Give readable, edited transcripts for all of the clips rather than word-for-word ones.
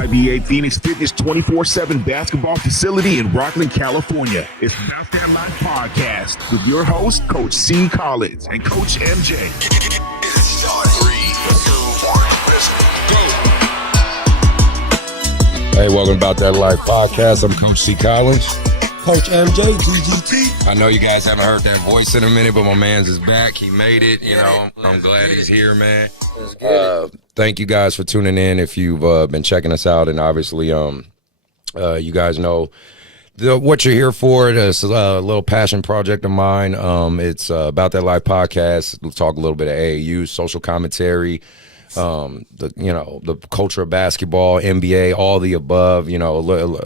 IBA Phoenix Fitness 24/7 basketball facility in Rockland, California. It's Bout That Life podcast with your host, Coach C.Collins and Coach MJ. It's start 3, 2, 1, let's go. Hey, welcome to Bout That Life podcast. I'm Coach C.Collins. Coach MJ, GGT. I know you guys haven't heard that voice in a minute, but my man's is back. He made it. I'm glad he's here, man. Let's get it. Thank you guys for tuning in. If you've been checking us out, and obviously, you guys know what you're here for. It's a little passion project of mine. It's About That Life podcast. We'll talk a little bit of AAU, social commentary, the culture of basketball, NBA, all the above, a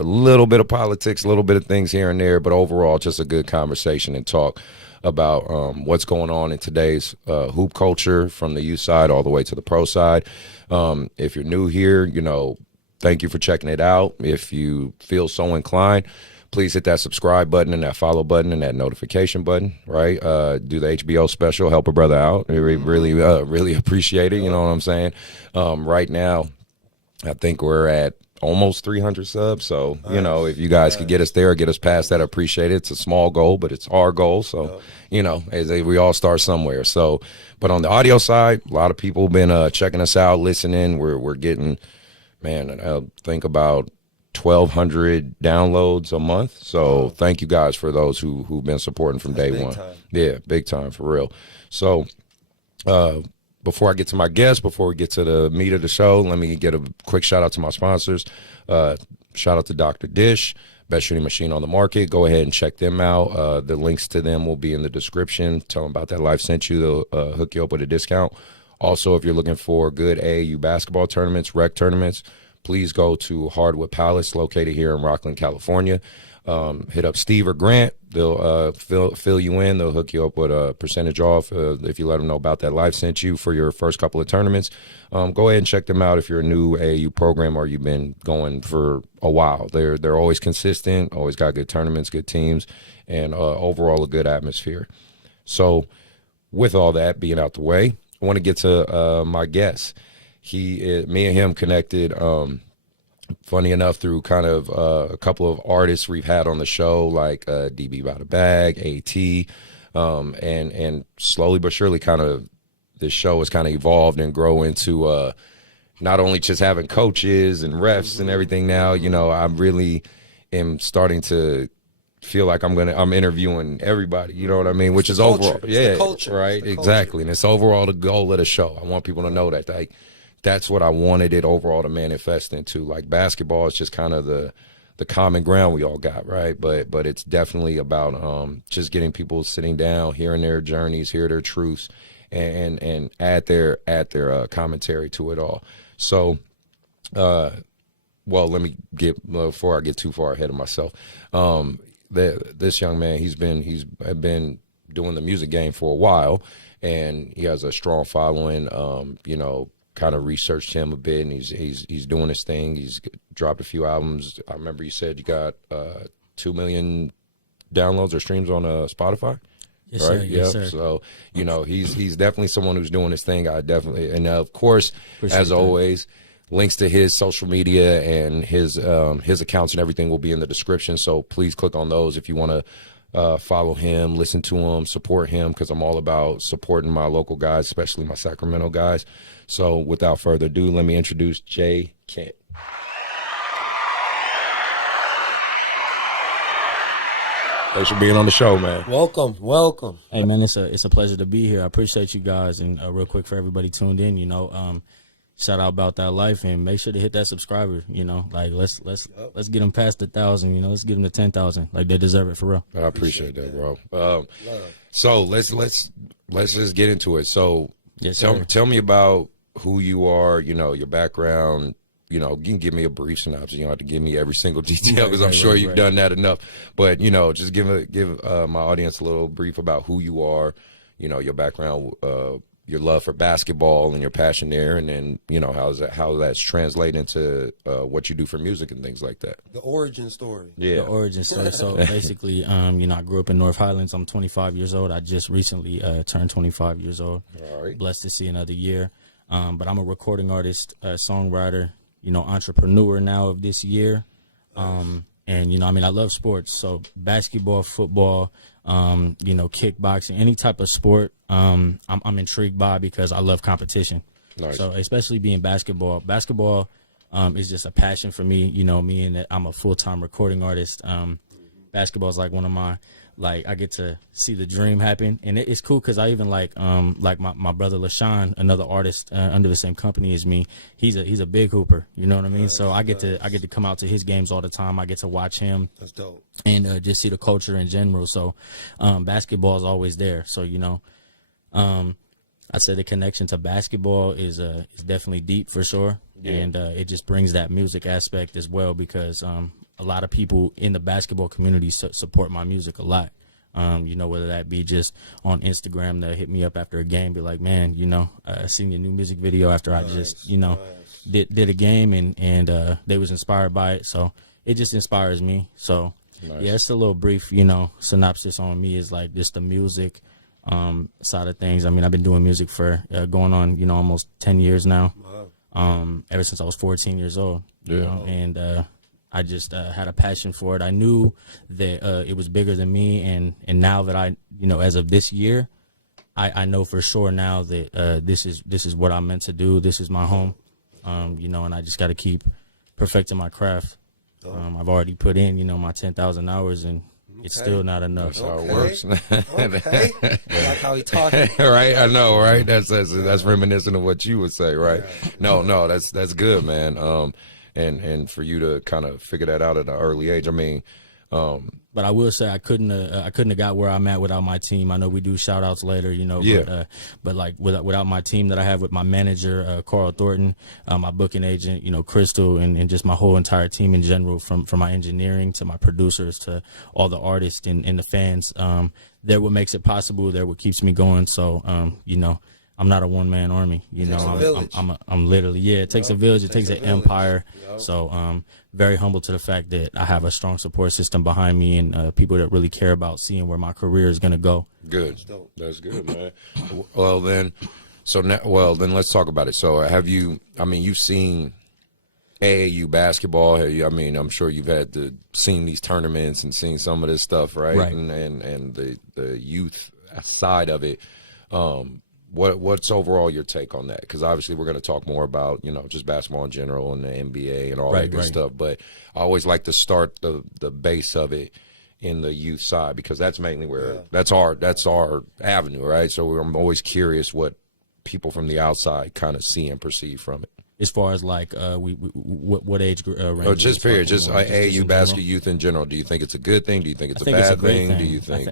little bit of politics, a little bit of things here and there, but overall just a good conversation and talk about what's going on in today's hoop culture from the youth side all the way to the pro side. If you're new here, thank you for checking it out. If you feel so inclined, please hit that subscribe button and that follow button and that notification button, right? Do the HBO special, help a brother out. We really appreciate it, you know what I'm saying? Right now, I think we're at almost 300 subs. So, if you guys could get us there, get us past that, I appreciate it. It's a small goal, but it's our goal. So, we all start somewhere. So, but on the audio side, a lot of people have been checking us out, listening. We're getting, I think about 1,200 downloads a month. So thank you guys for those who've been supporting from day one. Yeah, big time for real. So before I get to my guests, before we get to the meat of the show, let me get a quick shout out to my sponsors. Shout out to Dr. Dish, best shooting machine on the market. Go ahead and check them out. The links to them will be in the description. Tell them About That Life sent you. They'll hook you up with a discount. Also, if you're looking for good AAU basketball tournaments, rec tournaments, please go to Hardwood Palace, located here in Rockland, California. Hit up Steve or Grant. They'll fill you in. They'll hook you up with a percentage off if you let them know About That Life sent you for your first couple of tournaments. Go ahead and check them out if you're a new AAU program or you've been going for a while. They're always consistent, always got good tournaments, good teams, and overall a good atmosphere. So with all that being out the way, I want to get to my guests. Me and him connected, funny enough, through kind of a couple of artists we've had on the show, like DB by the Bag, AT, and slowly but surely kind of this show has kind of evolved and grow into not only just having coaches and refs and everything now, I really am starting to feel like I'm interviewing everybody, you know what I mean, which is overall, right, exactly, and it's overall the goal of the show. I want people to know that, that's what I wanted it overall to manifest into. Like basketball is just kind of the common ground we all got, right? But it's definitely about just getting people sitting down, hearing their journeys, hear their truths, and add their commentary to it all. So, let me before I get too far ahead of myself. This young man, he's been doing the music game for a while, and he has a strong following. Kind of researched him a bit, and he's doing his thing. He's dropped a few albums. I remember you said you got 2 million downloads or streams on Spotify. Yes, right? sir. Yes, sir. So he's definitely someone who's doing his thing. And of course, as always, links to his social media and his accounts and everything will be in the description. So please click on those if you want to follow him, listen to him, support him, because I'm all about supporting my local guys, especially my Sacramento guys. So without further ado, let me introduce Jay Kent. Thanks for being on the show, man. Welcome. Hey, man, it's a pleasure to be here. I appreciate you guys, and real quick for everybody tuned in, shout out About That Life, and make sure to hit that subscriber. Let's get them past 1,000. Let's get them to 10,000. Like they deserve it for real. I appreciate that, bro. So let's just get into it. So yes, tell me about who you are. Your background. You can give me a brief synopsis. You don't have to give me every single detail because I'm sure you've done that enough. But just give my audience a little brief about who you are. Your background. Your love for basketball and your passion there, and then how that's translated into what you do for music and things like that. The origin story. Yeah, the origin story. So basically, I grew up in North Highlands. I'm 25 years old. I just recently turned 25 years old. All right, blessed to see another year. But I'm a recording artist, songwriter, entrepreneur now of this year. And, I mean, I love sports. So basketball, football, kickboxing, any type of sport, I'm intrigued by because I love competition. Nice. So especially being basketball is just a passion for me, me and that I'm a full-time recording artist. Basketball is like one of my, I get to see the dream happen. And it's cool because I even like my brother LaShawn, another artist under the same company as me. He's a big hooper, you know what I mean? So I get to come out to his games all the time. I get to watch him. That's dope. And just see the culture in general. So basketball is always there. So, I said the connection to basketball is definitely deep for sure. Yeah. And it just brings that music aspect as well because a lot of people in the basketball community support my music a lot. Whether that be just on Instagram, they hit me up after a game, be like, man, I seen your new music video after I just, did a game and they was inspired by it. So it just inspires me. So yeah, it's a little brief, synopsis on me is like just the music side of things. I mean, I've been doing music for going on, almost 10 years now. Wow. Ever since I was 14 years old. Yeah. And I just had a passion for it. I knew that it was bigger than me, and now that I, as of this year, I know for sure now that this is what I'm meant to do. This is my home, and I just got to keep perfecting my craft. I've already put in, my 10,000 hours, and it's still not enough. That's how it works. Okay. I like how he talking. Right, I know, right? That's reminiscent of what you would say, right? No, that's good, man. And for you to kind of figure that out at an early age, I mean, but I will say I couldn't have got where I'm at without my team. I know we do shout outs later, Yeah. but like without my team that I have with my manager, Carl Thornton, my booking agent, Crystal, and just my whole entire team in general, from my engineering to my producers to all the artists and the fans, they're what makes it possible. They're what keeps me going. So, I'm not a one-man army, I'm literally, it takes a village, it takes an empire. Yep. So very humble to the fact that I have a strong support system behind me and people that really care about seeing where my career is going to go. Good. That's good, man. Well, then let's talk about it. So you've seen AAU basketball. I'm sure you've seen these tournaments and seen some of this stuff, right? Right. And the youth side of it. What's overall your take on that? Because obviously we're going to talk more about, just basketball in general and the NBA and all that good stuff. But I always like to start the base of it in the youth side because that's mainly where that's our avenue, right? So I'm always curious what people from the outside kind of see and perceive from it. As far as what age range? Oh, just period. Just AAU basket youth in general. Do you think it's a good thing? Do you think it's a bad thing? Do you think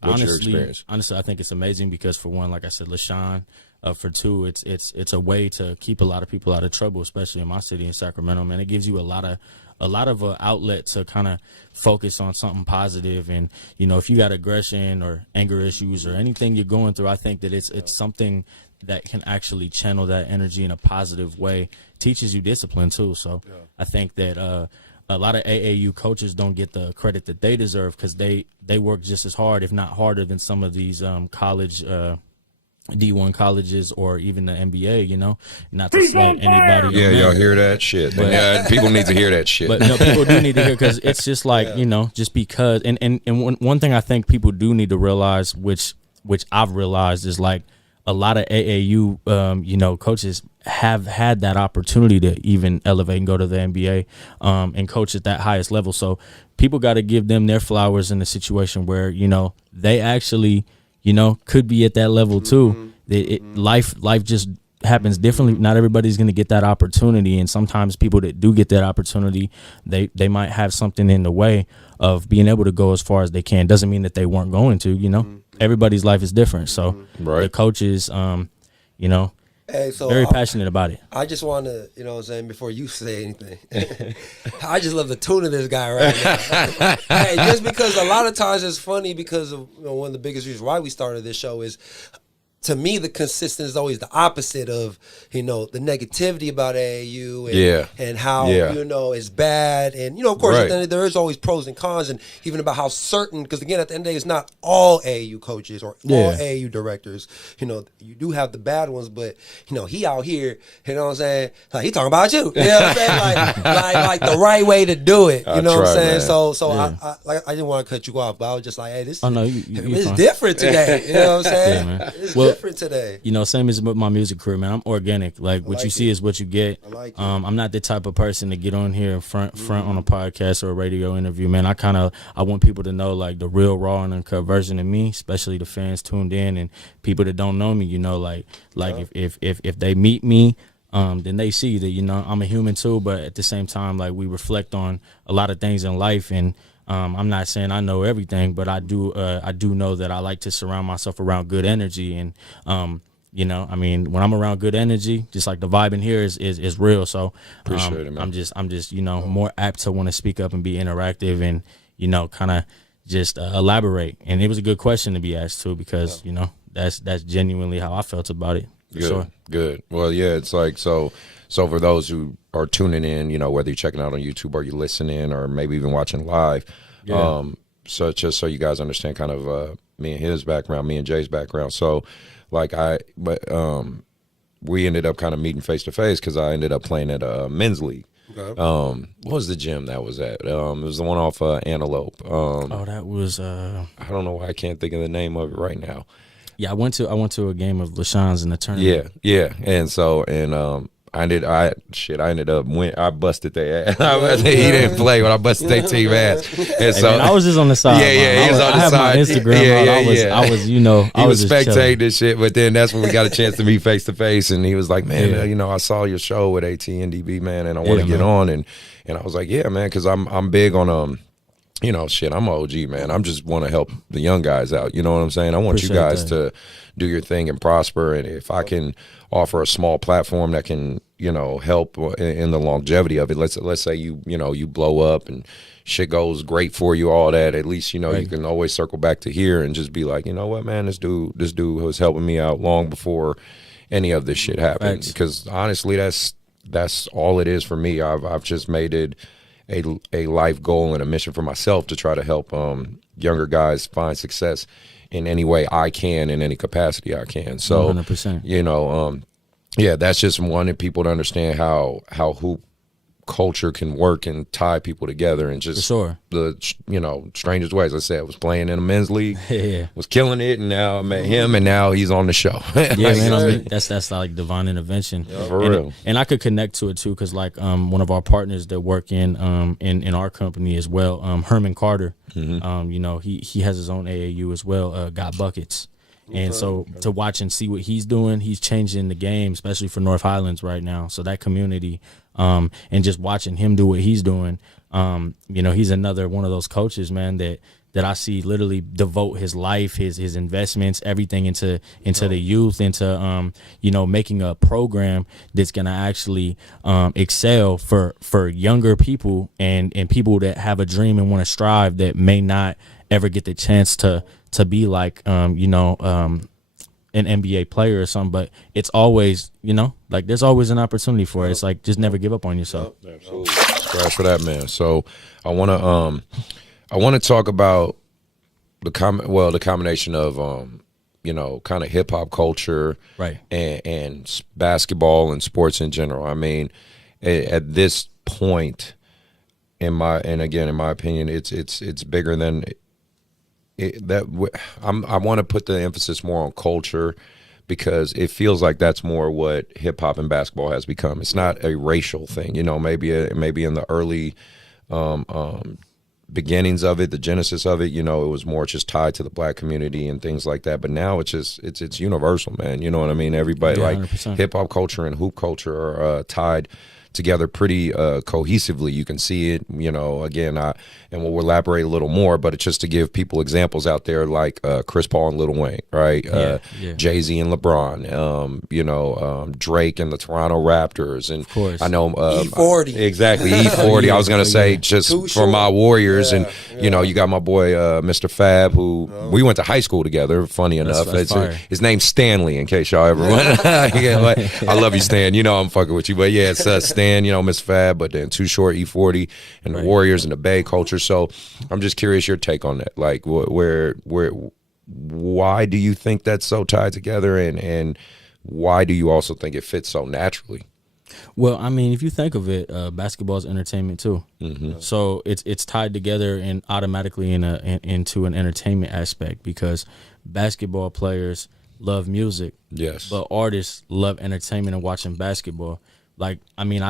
what's your experience? Honestly, I think it's amazing because for one, like I said, LaShawn. For two, it's a way to keep a lot of people out of trouble, especially in my city in Sacramento. Man, it gives you a lot of outlet to kind of focus on something positive. And if you got aggression or anger issues or anything you're going through, I think that it's something that can actually channel that energy in a positive way. Teaches you discipline too. So I think that a lot of AAU coaches don't get the credit that they deserve because they work just as hard, if not harder, than some of these college D1 colleges or even the NBA, not to slight anybody. Yeah, y'all hear that shit. But, people need to hear that shit. But people do need to hear because it's just like, just because. And one thing I think people do need to realize, which I've realized, is like a lot of AAU, coaches have had that opportunity to even elevate and go to the NBA and coach at that highest level. So people got to give them their flowers in a situation where, they actually could be at that level too. Life just happens differently. Not everybody's going to get that opportunity, and sometimes people that do get that opportunity, they might have something in the way of being able to go as far as they can. Doesn't mean that they weren't going to. Everybody's life is different. So the coaches, Hey, so very passionate about it. I just want to, before you say anything, I just love the tune of this guy right now. Hey, just because a lot of times it's funny because of one of the biggest reasons why we started this show is to me, the consistent is always the opposite of, the negativity about AAU and how, it's bad. And, of course, Right. there is always pros and cons, and even about how certain, because again, at the end of the day, it's not all AAU coaches or all AAU directors. You do have the bad ones, but, he out here, you know what I'm saying? Like, he talking about you. You know what I'm saying? like the right way to do it. You know what I'm saying? Man. So I didn't want to cut you off, but I was just like, hey, this it's different today. You know what I'm saying? Yeah, man. It's Well, different today. Same as with my music career, man. I'm organic. Like what you see is what you get. I like it. I'm not the type of person to get on here and front on a podcast or a radio interview, man. I want people to know like the real raw and uncut version of me, especially the fans tuned in and people that don't know me. If they meet me, then they see that I'm a human too. But at the same time, like we reflect on a lot of things in life, and I'm not saying I know everything, but I do know that I like to surround myself around good energy, and when I'm around good energy, just like the vibe in here is real. So Appreciate it, man. I'm just more apt to want to speak up and be interactive and kind of just elaborate. And it was a good question to be asked too, because that's genuinely how I felt about it. For sure. Good. Well, yeah, it's like so for those who are tuning in, whether you're checking out on YouTube or you're listening or maybe even watching live, so just so you guys understand kind of me and his background, me and Jay's background. So we ended up kind of meeting face to face because I ended up playing at a men's league. Okay. What was the gym that was at? It was the one off Antelope. That was I don't know why I can't think of the name of it right now. Yeah, I went to a game of LaShawn's in the tournament. Yeah. And I ended up I busted their ass. He didn't play, but I busted their team ass. And so man, I was just on the side. he was on the I had side. my Instagram. I was He was just spectating chilling. this shit, but then that's when we got a chance to meet face to face, and he was like, "Man, I saw your show with AT&DB, man, and I want to get on." And I was like, "Yeah, man," because I'm big on I'm an OG, man. I'm just want to help the young guys out. You know what I'm saying? I want you guys to do your thing and prosper. And if I can offer a small platform that can, help in the longevity of it. Let's say you blow up and shit goes great for you, all that. At least you can always circle back to here and just be like, you know what, man, this dude was helping me out long before any of this shit happened. Right. Because honestly, that's all it is for me. I've just made it a life goal and a mission for myself to try to help younger guys find success in any way I can, in any capacity I can. So 100%. That's just wanting people to understand how hoop culture can work and tie people together, and just the strangest ways. I said I was playing in a men's league, was killing it, and now I met him, and now he's on the show. Man, that's like divine intervention. For real. And I could connect to it too, because like one of our partners that work in our company as well, Herman Carter. He has his own AAU as well. Got Buckets. And so to watch and see what he's doing, he's changing the game, especially for North Highlands right now. So that community, and just watching him do what he's doing, he's another one of those coaches, man, that I see literally devote his life, his investments, everything into the youth, into making a program that's gonna actually excel for younger people and people that have a dream and want to strive, that may not ever get the chance to be like an NBA player or something. But it's always there's always an opportunity for it. It's like, just never give up on yourself. Absolutely. Scratch for that, man. So I want to talk about the combination of kind of hip hop culture, right, and basketball and sports in general. I mean, at this point, in my opinion, it's bigger than I want to put the emphasis more on culture, because it feels like that's more what hip hop and basketball has become. It's not a racial thing, maybe in the early beginnings of it, the genesis of it, it was more just tied to the black community and things like that. But now it's universal, man. You know what I mean? Everybody, like 100%. Hip hop culture and hoop culture are tied together pretty cohesively. You can see it, again, and we'll elaborate a little more, but it's just to give people examples out there, like Chris Paul and Lil Wayne, right? Jay-Z and LeBron, Drake and the Toronto Raptors, and of course. I know E40. exactly, E40. I was gonna say, just for my Warriors, and You know, you got my boy Mr. Fab, who we went to high school together. Funny enough, that's fire. his name's Stanley. In case y'all ever went, I love you, Stan. You know I'm fucking with you, but yeah, it's Stan. You know, Mr. Fab, but then Too Short, E40, and the Warriors and the Bay culture. So I'm just curious your take on that. Like, why do you think that's so tied together, and why do you also think it fits so naturally? Well, I mean, if you think of it, basketball is entertainment too. So it's tied together and automatically into an entertainment aspect, because basketball players love music. Yes. But artists love entertainment and watching basketball. Like, I mean,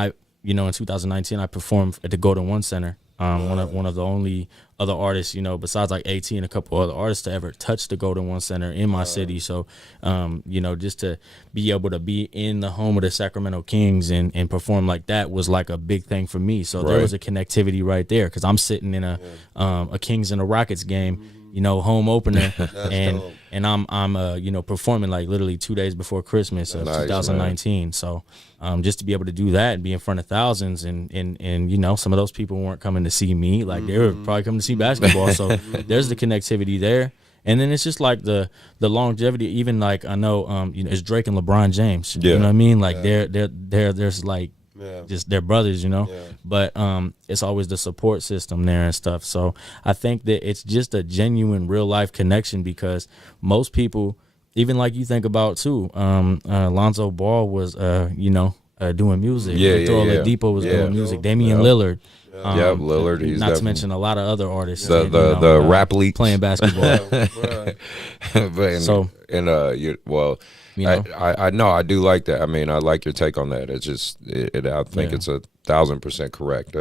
in 2019, I performed at the Golden One Center. One of the only other artists, besides like AT and a couple other artists to ever touch the Golden One Center in my city. So, just to be able to be in the home of the Sacramento Kings and perform like that was like a big thing for me. So there was a connectivity right there, because I'm sitting in a Kings and a Rockets game, home opener, and I'm performing like literally 2 days before Christmas of 2019. Man. So just to be able to do that and be in front of thousands, and some of those people weren't coming to see me, like they were probably coming to see basketball. So there's the connectivity there. And then it's just like the longevity. Even like I know, it's Drake and LeBron James. You know what I mean? Like there's like just they're brothers, But it's always the support system there and stuff. So I think that it's just a genuine, real life connection, because most people, even like you think about too, Lonzo Ball was doing music. Victor Oladipo was doing music. Damian Lillard. Lillard. He's not to mention a lot of other artists. The rap league playing basketball. I know I do like that. I mean, I like your take on that. It's just I think it's 1,000% correct.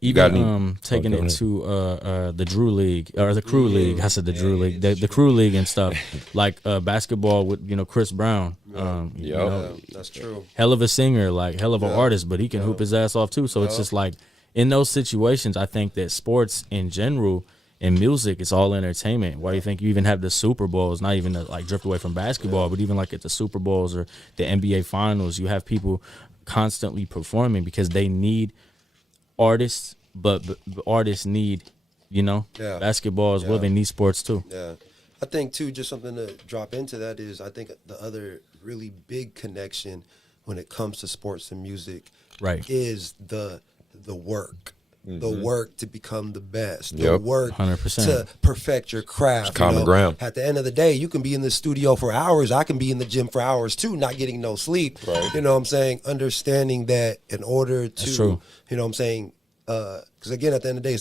Even taking it to the Drew League or the Crew League. I said the Drew League, the Crew League and stuff, like basketball with Chris Brown. That's true. Hell of a singer, like hell of an artist, but he can hoop his ass off too. So it's just like in those situations, I think that sports in general and music, it's all entertainment. Why do you think you even have the Super Bowls? Not even to like drift away from basketball, but even like at the Super Bowls or the NBA Finals, you have people constantly performing because they need artists, but artists need, basketball as well. They need sports too. Yeah. I think too, just something to drop into that is, I think the other really big connection when it comes to sports and music is the work. The work to become the best, the work 100%. to perfect your craft. It's common ground. At the end of the day, you can be in the studio for hours. I can be in the gym for hours too, not getting no sleep. Right. You know what I'm saying? Understanding that in order to, you know what I'm saying? Because again, at the end of the day,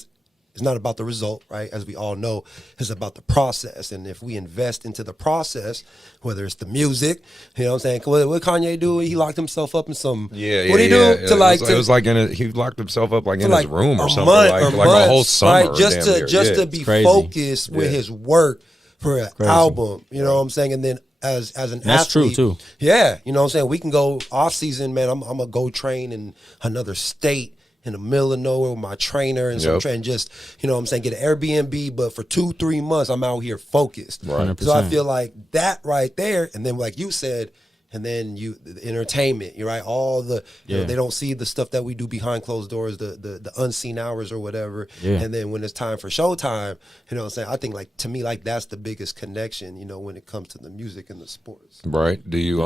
it's not about the result, right? As we all know, it's about the process. And if we invest into the process, whether it's the music, you know what I'm saying? What Kanye do? He locked himself up in some. What did he do? It was like he locked himself up like in his room or something, like a whole summer, right? Just to be focused with his work for an album. You know what I'm saying? And then as an That's athlete, true too. Yeah, you know what I'm saying? We can go off season, man. I'm gonna go train in another state, in the middle of nowhere with my trainer and some train, just, you know what I'm saying, get an Airbnb, but for 2-3 months I'm out here focused. Right. So I feel like that right there, and then like you said, and then the entertainment, you're right, all the you know, they don't see the stuff that we do behind closed doors, the unseen hours or whatever. And then when it's time for showtime, you know what I'm saying, I think like to me like that's the biggest connection, when it comes to the music and the sports. Right. Do you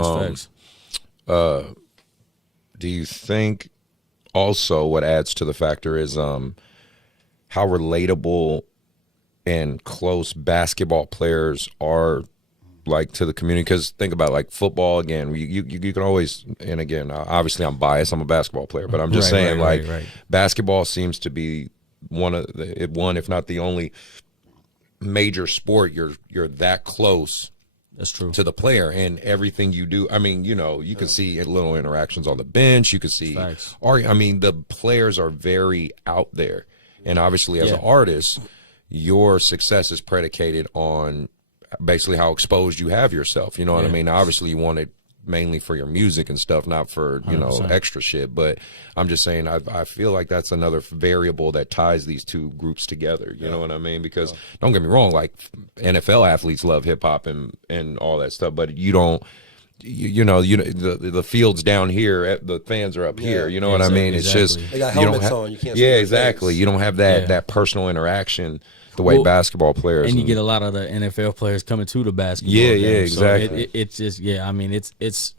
think also what adds to the factor is how relatable and close basketball players are like to the community? Because think about like football again, you can always, and again, obviously I'm biased, I'm a basketball player, but I'm just saying basketball seems to be one if not the only major sport you're that close. That's true. To the player and everything you do. I mean, you can see little interactions on the bench. You can see, the players are very out there. And obviously as an artist, your success is predicated on basically how exposed you have yourself. You know what I mean? Obviously you want it mainly for your music and stuff, not for, 100%. Extra shit. But I'm just saying, I feel like that's another variable that ties these two groups together. You know what I mean? Because don't get me wrong, like NFL athletes love hip hop and all that stuff, but you don't the field's down here, the fans are up here. You know what I mean? It's just they got helmets on. You can't. Yeah, exactly. You don't have that personal interaction the way basketball players. And you get a lot of the NFL players coming to the basketball. Yeah, game. yeah, exactly. So it's just I mean, it's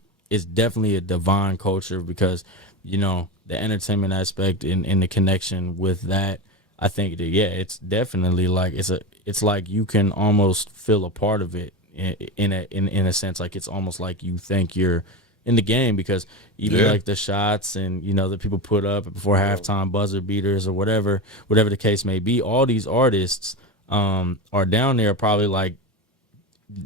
definitely a divine culture because the entertainment aspect and the connection with that. I think that it's definitely like it's like you can almost feel a part of it in a sense. Like it's almost like you think you're in the game because even like the shots and that people put up before halftime, buzzer beaters or whatever the case may be. All these artists are down there probably like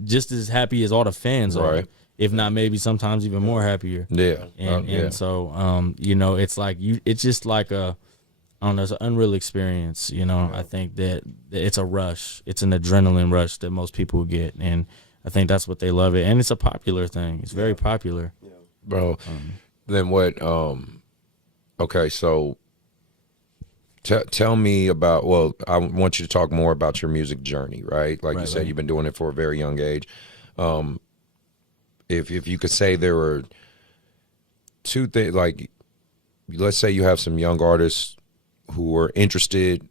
just as happy as all the fans are, if not maybe sometimes even more happier. Yeah, and so it's like it's just like it's an unreal experience. I think that it's a rush. It's an adrenaline rush that most people get, and I think that's what they love it. And it's a popular thing. It's very popular. Yeah. Bro, then what? Okay, so tell me about. Well, I want you to talk more about your music journey, right? Like you said, you've been doing it for a very young age. If you could say there were two things, like let's say you have some young artists who are interested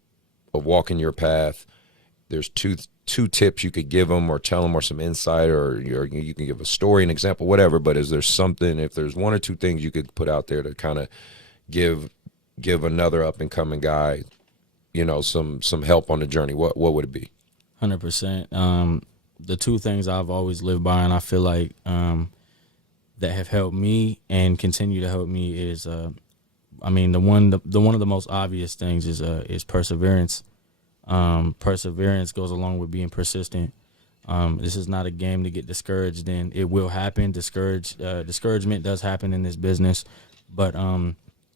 of walking your path, there's two tips you could give them or tell them or some insight or you can give a story, an example, whatever. But is there something, if there's one or two things you could put out there to kind of give another up and coming guy, some help on the journey, what would it be? 100%. The two things I've always lived by and I feel like that have helped me and continue to help me is one of the most obvious things is perseverance. Perseverance goes along with being persistent. This is not a game to get discouraged in. It will happen. Discouragement does happen in this business, but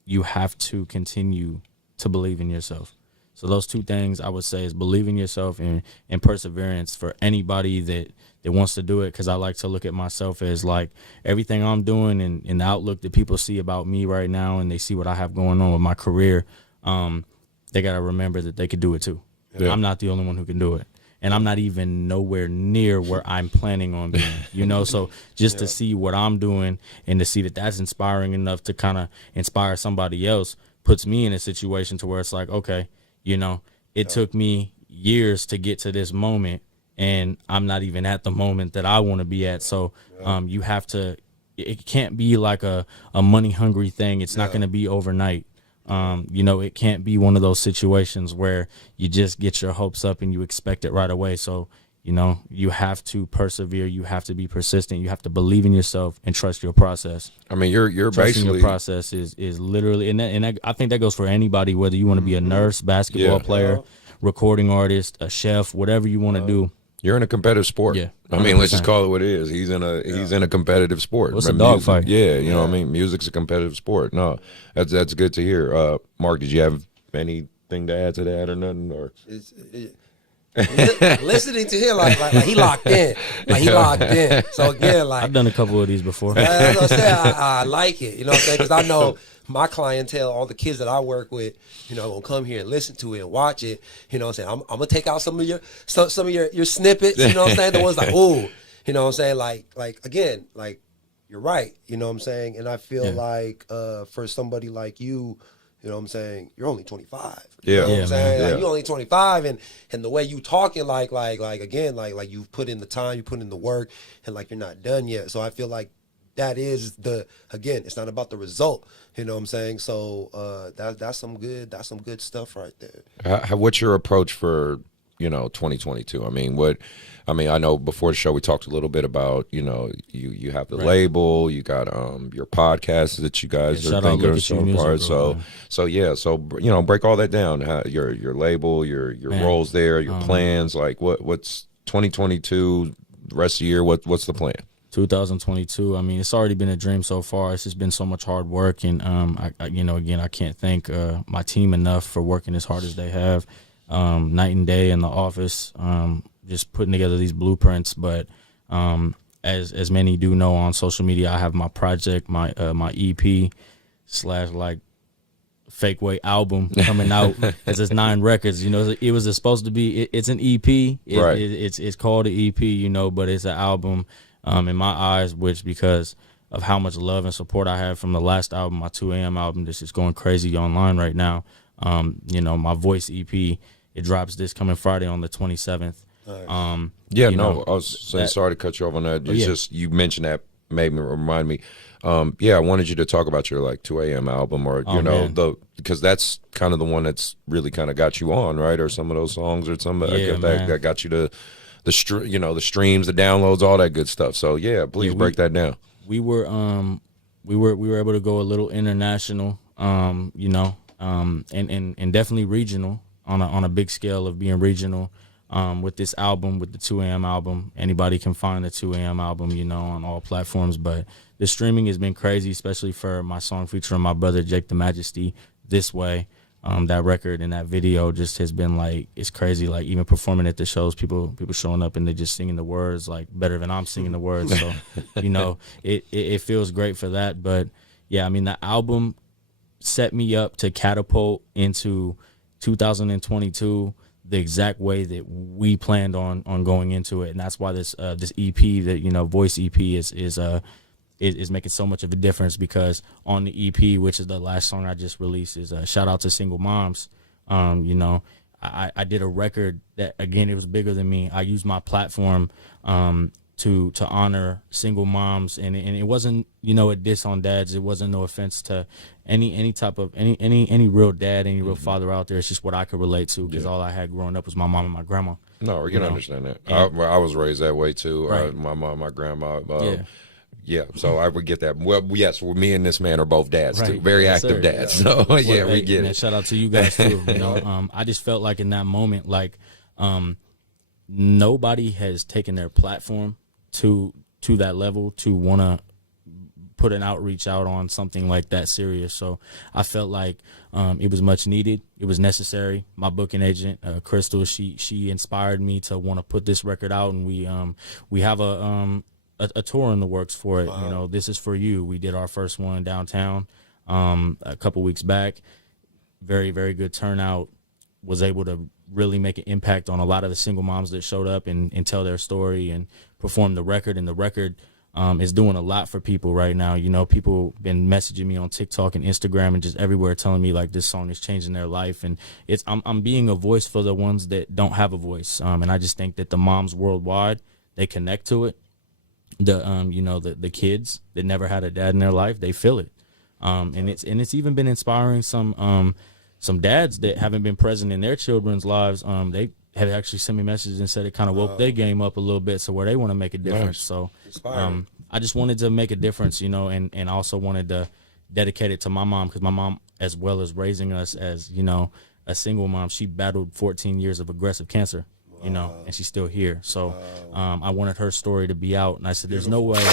you have to continue to believe in yourself. So those two things I would say is believe in yourself and perseverance for anybody that wants to do it, because I like to look at myself as like everything I'm doing and the outlook that people see about me right now and they see what I have going on with my career, they got to remember that they could do it too. Yeah. I'm not the only one who can do it. And I'm not even nowhere near where I'm planning on being, So just to see what I'm doing and to see that that's inspiring enough to kind of inspire somebody else puts me in a situation to where it's like, okay, it took me years to get to this moment and I'm not even at the moment that I want to be at. So you have to, it can't be like a money hungry thing. It's not going to be overnight. It can't be one of those situations where you just get your hopes up and you expect it right away. So, you have to persevere. You have to be persistent. You have to believe in yourself and trust your process. I mean, you're Trusting basically your process is literally, and I think that goes for anybody, whether you want to be a nurse, basketball player, recording artist, a chef, whatever you want to do. You're in a competitive sport. Yeah, I mean, let's just call it what it is. He's in a competitive sport. What's a dogfight? Yeah, what I mean? Music's a competitive sport. No, that's good to hear. Mark, did you have anything to add to that or nothing? Or listening to him like he locked in. So again, like I've done a couple of these before. As I said, I like it. You know what I'm saying? Because I know my clientele, all the kids that I work with, gonna come here and listen to it and watch it. You know what I'm saying? I'm gonna take out some of your snippets. You know what I'm saying? The ones like, ooh, you know what I'm saying? Like again, like you're right. You know what I'm saying? And I feel like for somebody like you. You know what I'm saying? You're only 25. You know what I'm saying? Like, you're only 25, and the way you talking, like again, like you've put in the time, you put in the work, and like you're not done yet. So I feel like that is it's not about the result. You know what I'm saying? So that's some good stuff right there. What's your approach for 2022? I know before the show we talked a little bit about you have the label, you got your podcast that you guys are thinking of so far. So break all that down. Your label, your roles there, your plans. Like what's 2022, the rest of the year? What's the plan? 2022. I mean, it's already been a dream so far. It's just been so much hard work, and I can't thank my team enough for working as hard as they have. Night and day in the office, just putting together these blueprints. But as many do know on social media, I have my project, my EP / like fake way album coming out. It's 9 records. It was supposed to be. It's an EP. It's called an EP. But it's an album. in my eyes, which because of how much love and support I had from the last album, my 2 a.m. album, this is going crazy online right now. You know, my Voice EP, it drops this coming Friday on the 27th. I was saying, sorry to cut you off on that. It's just, you mentioned that made me remind me. I wanted you to talk about your like 2 a.m. album, or because that's kind of the one that's really kind of got you on, right? Or some of those songs, or some that got you to the streams, the downloads, all that good stuff. So please break that down. We were able to go a little international, and definitely regional on a big scale of being regional. With this album, with the 2 a.m. album, anybody can find the 2 a.m. album, on all platforms. But the streaming has been crazy, especially for my song featuring my brother Jake the Majesty, This Way. That record and that video just has been like, it's crazy. Like even performing at the shows, people showing up and they're just singing the words like better than I'm singing the words. So, it feels great for that. But yeah, I mean, the album set me up to catapult into 2022 the exact way that we planned on going into it, and that's why this EP, that Voice EP is making so much of a difference, because on the EP, which is the last song I just released, is a shout out to single moms. I did a record that, again, it was bigger than me. I used my platform to honor single moms, and it wasn't a diss on dads. It wasn't no offense to any type of any real dad, any real father out there. It's just what I could relate to, because all I had growing up was my mom and my grandma. No, we can understand that. I was raised that way too. Right. My mom, my grandma. So I would get that. Well, yes, me and this man are both dads too, very active dads. So we get it. Shout out to you guys too. I just felt like in that moment, like nobody has taken their platform to that level to want to put an outreach out on something like that serious. So I felt like it was much needed. It was necessary. My booking agent, Crystal, she inspired me to want to put this record out, and we have a tour in the works for it. Wow. This is for you. We did our first one downtown a couple weeks back. Very, very good turnout. Was able to really make an impact on a lot of the single moms that showed up and tell their story and perform the record. And the record is doing a lot for people right now. People been messaging me on TikTok and Instagram and just everywhere telling me like this song is changing their life. And I'm being a voice for the ones that don't have a voice. And I just think that the moms worldwide, they connect to it. The kids that never had a dad in their life, they feel it. And it's even been inspiring some dads that haven't been present in their children's lives. They have actually sent me messages and said it kind of woke their game up a little bit, so where they want to make a difference. So I just wanted to make a difference, and also wanted to dedicate it to my mom, because my mom, as well as raising us as, a single mom, she battled 14 years of aggressive cancer, and she's still here. So I wanted her story to be out, and I said, there's no way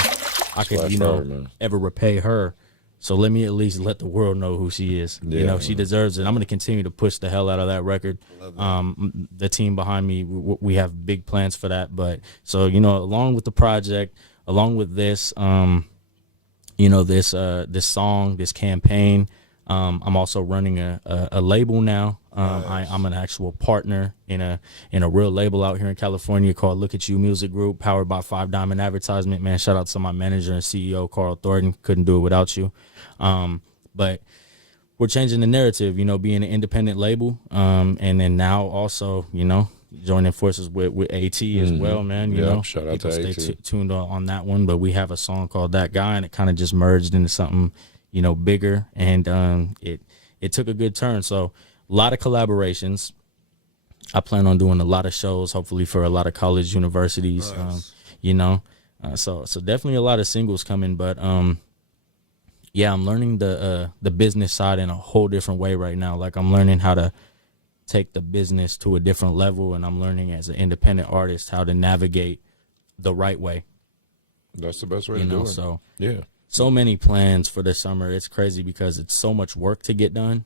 I could, ever repay her. So let me at least let the world know who she is. She deserves it. I'm going to continue to push the hell out of that record. The team behind me, we have big plans for that. But so, along with the project, along with this, this song, this campaign, I'm also running a label now. I'm an actual partner in a real label out here in California called Look at You Music Group, powered by 5 Diamond Advertisement. Man, shout out to my manager and CEO, Carl Thornton. Couldn't do it without you. But we're changing the narrative, being an independent label. And then now also, joining forces with AT as well, man. Shout out to stay AT. Tuned on that one. But we have a song called That Guy, and it kind of just merged into something, bigger. And it took a good turn. So a lot of collaborations. I plan on doing a lot of shows, hopefully for a lot of college universities. Nice. So definitely a lot of singles coming. But I'm learning the business side in a whole different way right now. Like I'm learning how to take the business to a different level, and I'm learning as an independent artist how to navigate the right way. That's the best way to do it. So so many plans for this summer. It's crazy because it's so much work to get done.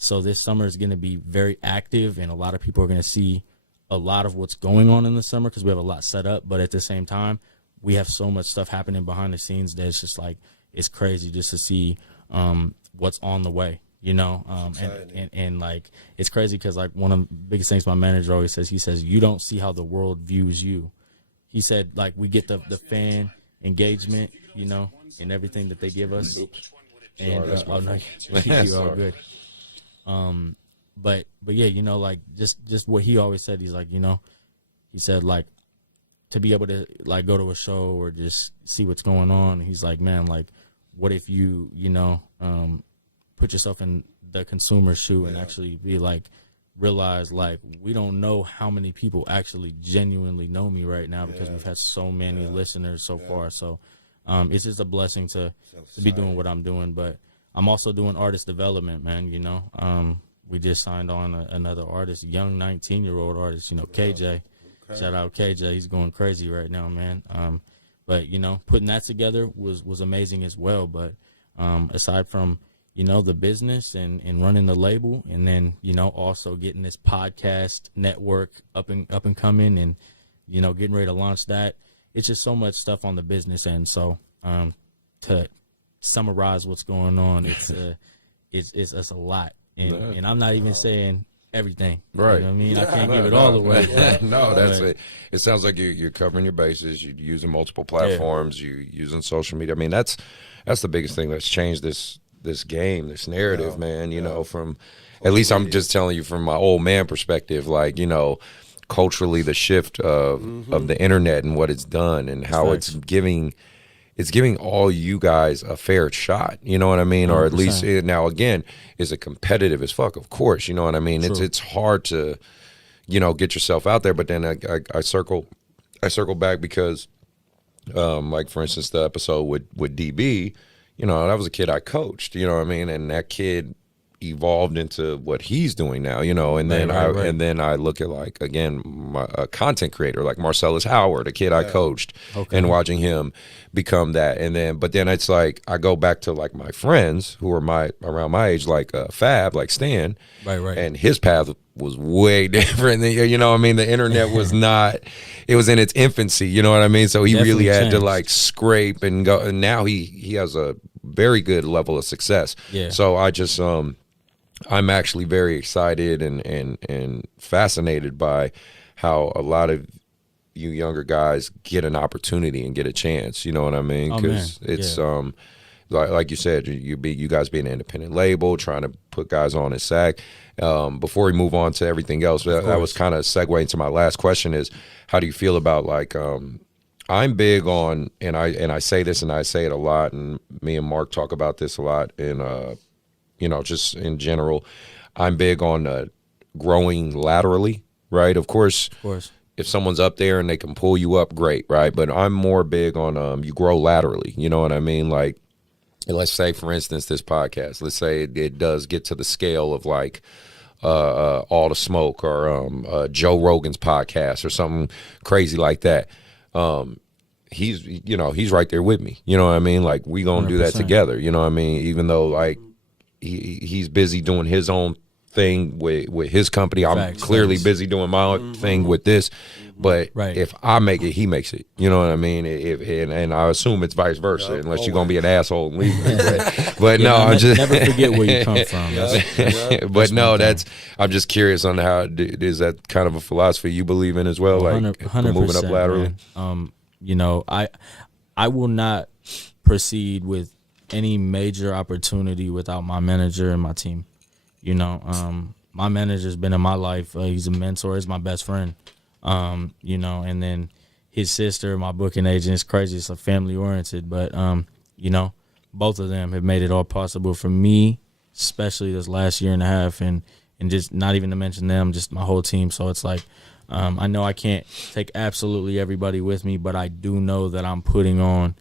So this summer is going to be very active, and a lot of people are going to see a lot of what's going on in the summer because we have a lot set up. But at the same time, we have so much stuff happening behind the scenes that it's just like, it's crazy just to see what's on the way, and like, it's crazy because like one of the biggest things my manager always says, he says, you don't see how the world views you. He said, like, we get the fan. engagement, you know, and everything that they give us. And Sorry, that's my oh no, fault. you're all Sorry. good. But yeah, you know, like just what he always said. He's like, you know, he said like to be able to like go to a show or just see what's going on. He's like, man, like what if you know, put yourself in the consumer's shoe and actually be like, realize like we don't know how many people actually genuinely know me right now because we've had so many listeners so far. So it's just a blessing to be doing what I'm doing. But I'm also doing artist development, man. You know, we just signed on another artist, young 19-year-old artist, you know, KJ. Shout out KJ. He's going crazy right now, man. But, you know, putting that together was amazing as well. But aside from, you know, the business and running the label, and then, you know, also getting this podcast network up and coming and, you know, getting ready to launch that. It's just so much stuff on the business end. So to summarize what's going on, it's a lot. And I'm not even saying everything. Right. You know what I mean? I can't give it all away. No, that's But- it. It sounds like you're covering your bases. You're using multiple platforms. You're using social media. I mean, that's the biggest thing that's changed this game, this narrative, man. You know, from at least I'm just telling you from my old man perspective, like, you know, culturally the shift of the internet and what it's done and how it's giving all you guys a fair shot, you know what I mean? 100%. Or at least now again, is it competitive as fuck? Of course, you know what I mean? True. It's hard to, you know, get yourself out there, but then I circle back because like for instance the episode with DB, you know, that was a kid I coached, you know what I mean? And that kid evolved into what he's doing now, you know, and then Right. and then I look at like again a content creator like Marcellus Howard, a kid I coached, and watching him become that, and then but then it's like I go back to like my friends who are around my age, like Fab, like Stan, Right. and his path was way different than, you know what I mean? The internet was not, it was in its infancy, you know what I mean? So he Definitely really had to changed. like scrape and go, and now he has a very good level of success. Yeah. So I just I'm actually very excited and fascinated by how a lot of you younger guys get an opportunity and get a chance. You know what I mean? Oh, Because man. it's Yeah. like you said, you guys being an independent label, trying to put guys on as SAC. Before we move on to everything else, that was kind of segueing to my last question: is how do you feel about like I'm big on, and I say this and I say it a lot, and me and Mark talk about this a lot, and you know, just in general, I'm big on growing laterally, right? Of course, if someone's up there and they can pull you up, great, right? But I'm more big on you grow laterally, you know what I mean? Like, let's say, for instance, this podcast, let's say it does get to the scale of like All the Smoke or Joe Rogan's podcast or something crazy like that. He's right there with me, you know what I mean? Like, we gonna do that 100%. together, you know what I mean? Even though like he's busy doing his own thing with his company. I'm Facts, clearly facts. busy doing my own thing with this. But Right. if I make it, he makes it. You know what I mean? And I assume it's vice versa, unless you're gonna be an asshole and leave me. But no, I'm just never forget where you come from. That's- but no, I'm just curious on how is that kind of a philosophy you believe in as well, like 100%, moving up laterally. man. You know, I will not proceed with any major opportunity without my manager and my team. You know, my manager's been in my life. He's a mentor. He's my best friend. You know, and then his sister, my booking agent, is crazy. It's like family oriented, but you know, both of them have made it all possible for me, especially this last year and a half, and just not even to mention them, just my whole team. So it's like, I know I can't take absolutely everybody with me, but I do know that I'm putting on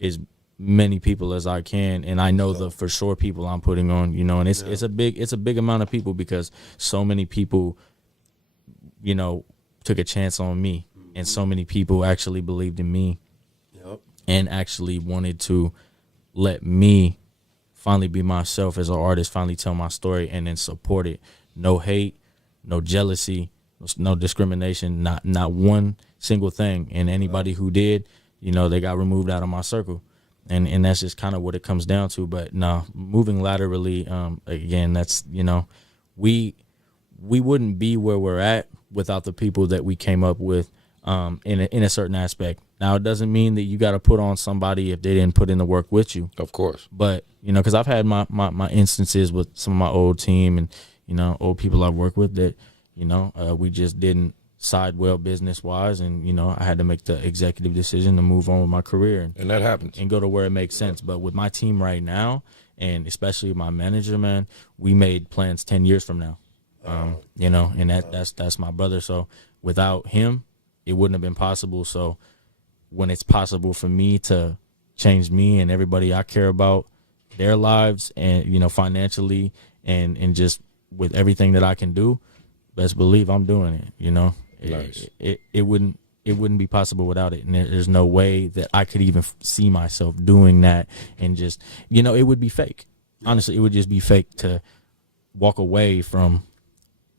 as many people as I can, and I know the for sure people I'm putting on, you know, and it's a big amount of people because so many people, you know, took a chance on me, and so many people actually believed in me and actually wanted to let me finally be myself as an artist, finally tell my story, and then support it. No hate, no jealousy, no discrimination, not one single thing. And anybody who did, you know, they got removed out of my circle. And that's just kind of what it comes down to. But no, moving laterally, again, that's, you know, we wouldn't be where we're at without the people that we came up with in a certain aspect. Now, it doesn't mean that you got to put on somebody if they didn't put in the work with you. Of course. But, because I've had my instances with some of my old team and, old people I've worked with that, we just didn't side well business-wise. And, I had to make the executive decision to move on with my career. And that happens. And go to where it makes sense. But with my team right now, and especially my manager, man, we made plans 10 years from now. And that's my brother. So without him, it wouldn't have been possible. So when it's possible for me to change me and everybody I care about, their lives, and financially and just with everything that I can do, best believe I'm doing it. Nice. It wouldn't be possible without it, and there's no way that I could even see myself doing that. And just it would be fake. Honestly, it would just be fake to walk away from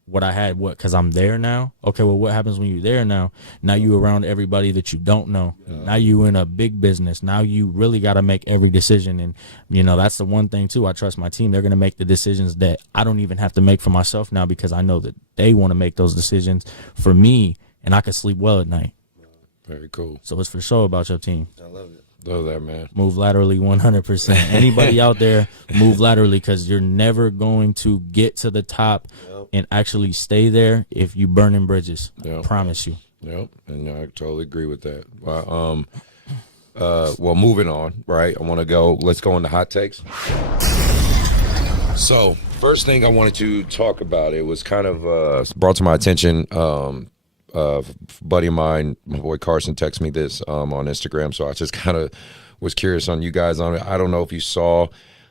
what I had, because I'm there now. Okay, well, what happens when you're there now? Now you around everybody that you don't know. Now you in a big business. Now you really got to make every decision. And, that's the one thing, too. I trust my team. They're going to make the decisions that I don't even have to make for myself now, because I know that they want to make those decisions for me, and I can sleep well at night. Very cool. So it's for sure about your team. I love it. Love that, man. Move laterally 100%. Anybody out there, move laterally, because you're never going to get to the top and actually stay there if you burning bridges. Yep. Promise you. Yep, and I totally agree with that. Well, moving on, right? Let's go into hot takes. So, first thing I wanted to talk about, it was kind of brought to my attention. A buddy of mine, my boy Carson, texted me this on Instagram, so I just kind of was curious on you guys on it. I don't know if you saw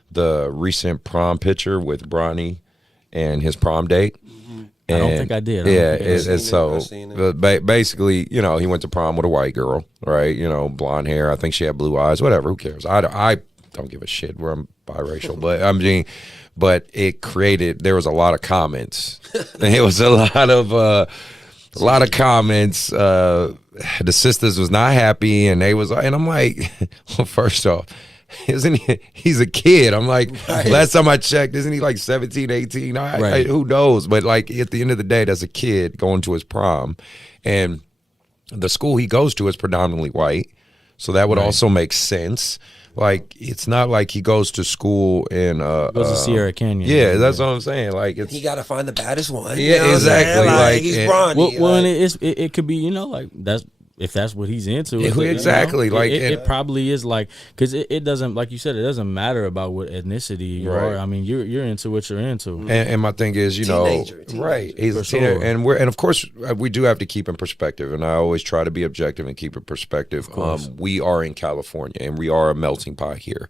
the recent prom picture with Bronny and his prom date. I don't think I did. Basically, he went to prom with a white girl, right? Blonde hair. I think she had blue eyes. Whatever. Who cares? I don't give a shit where I'm biracial, but there was a lot of comments. It was a lot of comments. The sisters was not happy, and I'm like, well, first off, isn't he's a kid? I'm like, last time I checked, isn't he like 17, 18? Who knows? But like at the end of the day, that's a kid going to his prom, and the school he goes to is predominantly white, so that would also make sense. Like, it's not like he goes to school in goes to Sierra Canyon. Yeah, that's what I'm saying. Like, he got to find the baddest one. Yeah, exactly. Like he's Bronny. Well, and it could be like that's. If that's what he's into, exactly. Like it probably is, like, because it doesn't, like you said, it doesn't matter about what ethnicity you are. I mean, you're into what you're into. And my thing is, teenager. Right? He's a teenager, and of course we do have to keep in perspective. And I always try to be objective and keep in perspective. We are in California, and we are a melting pot here.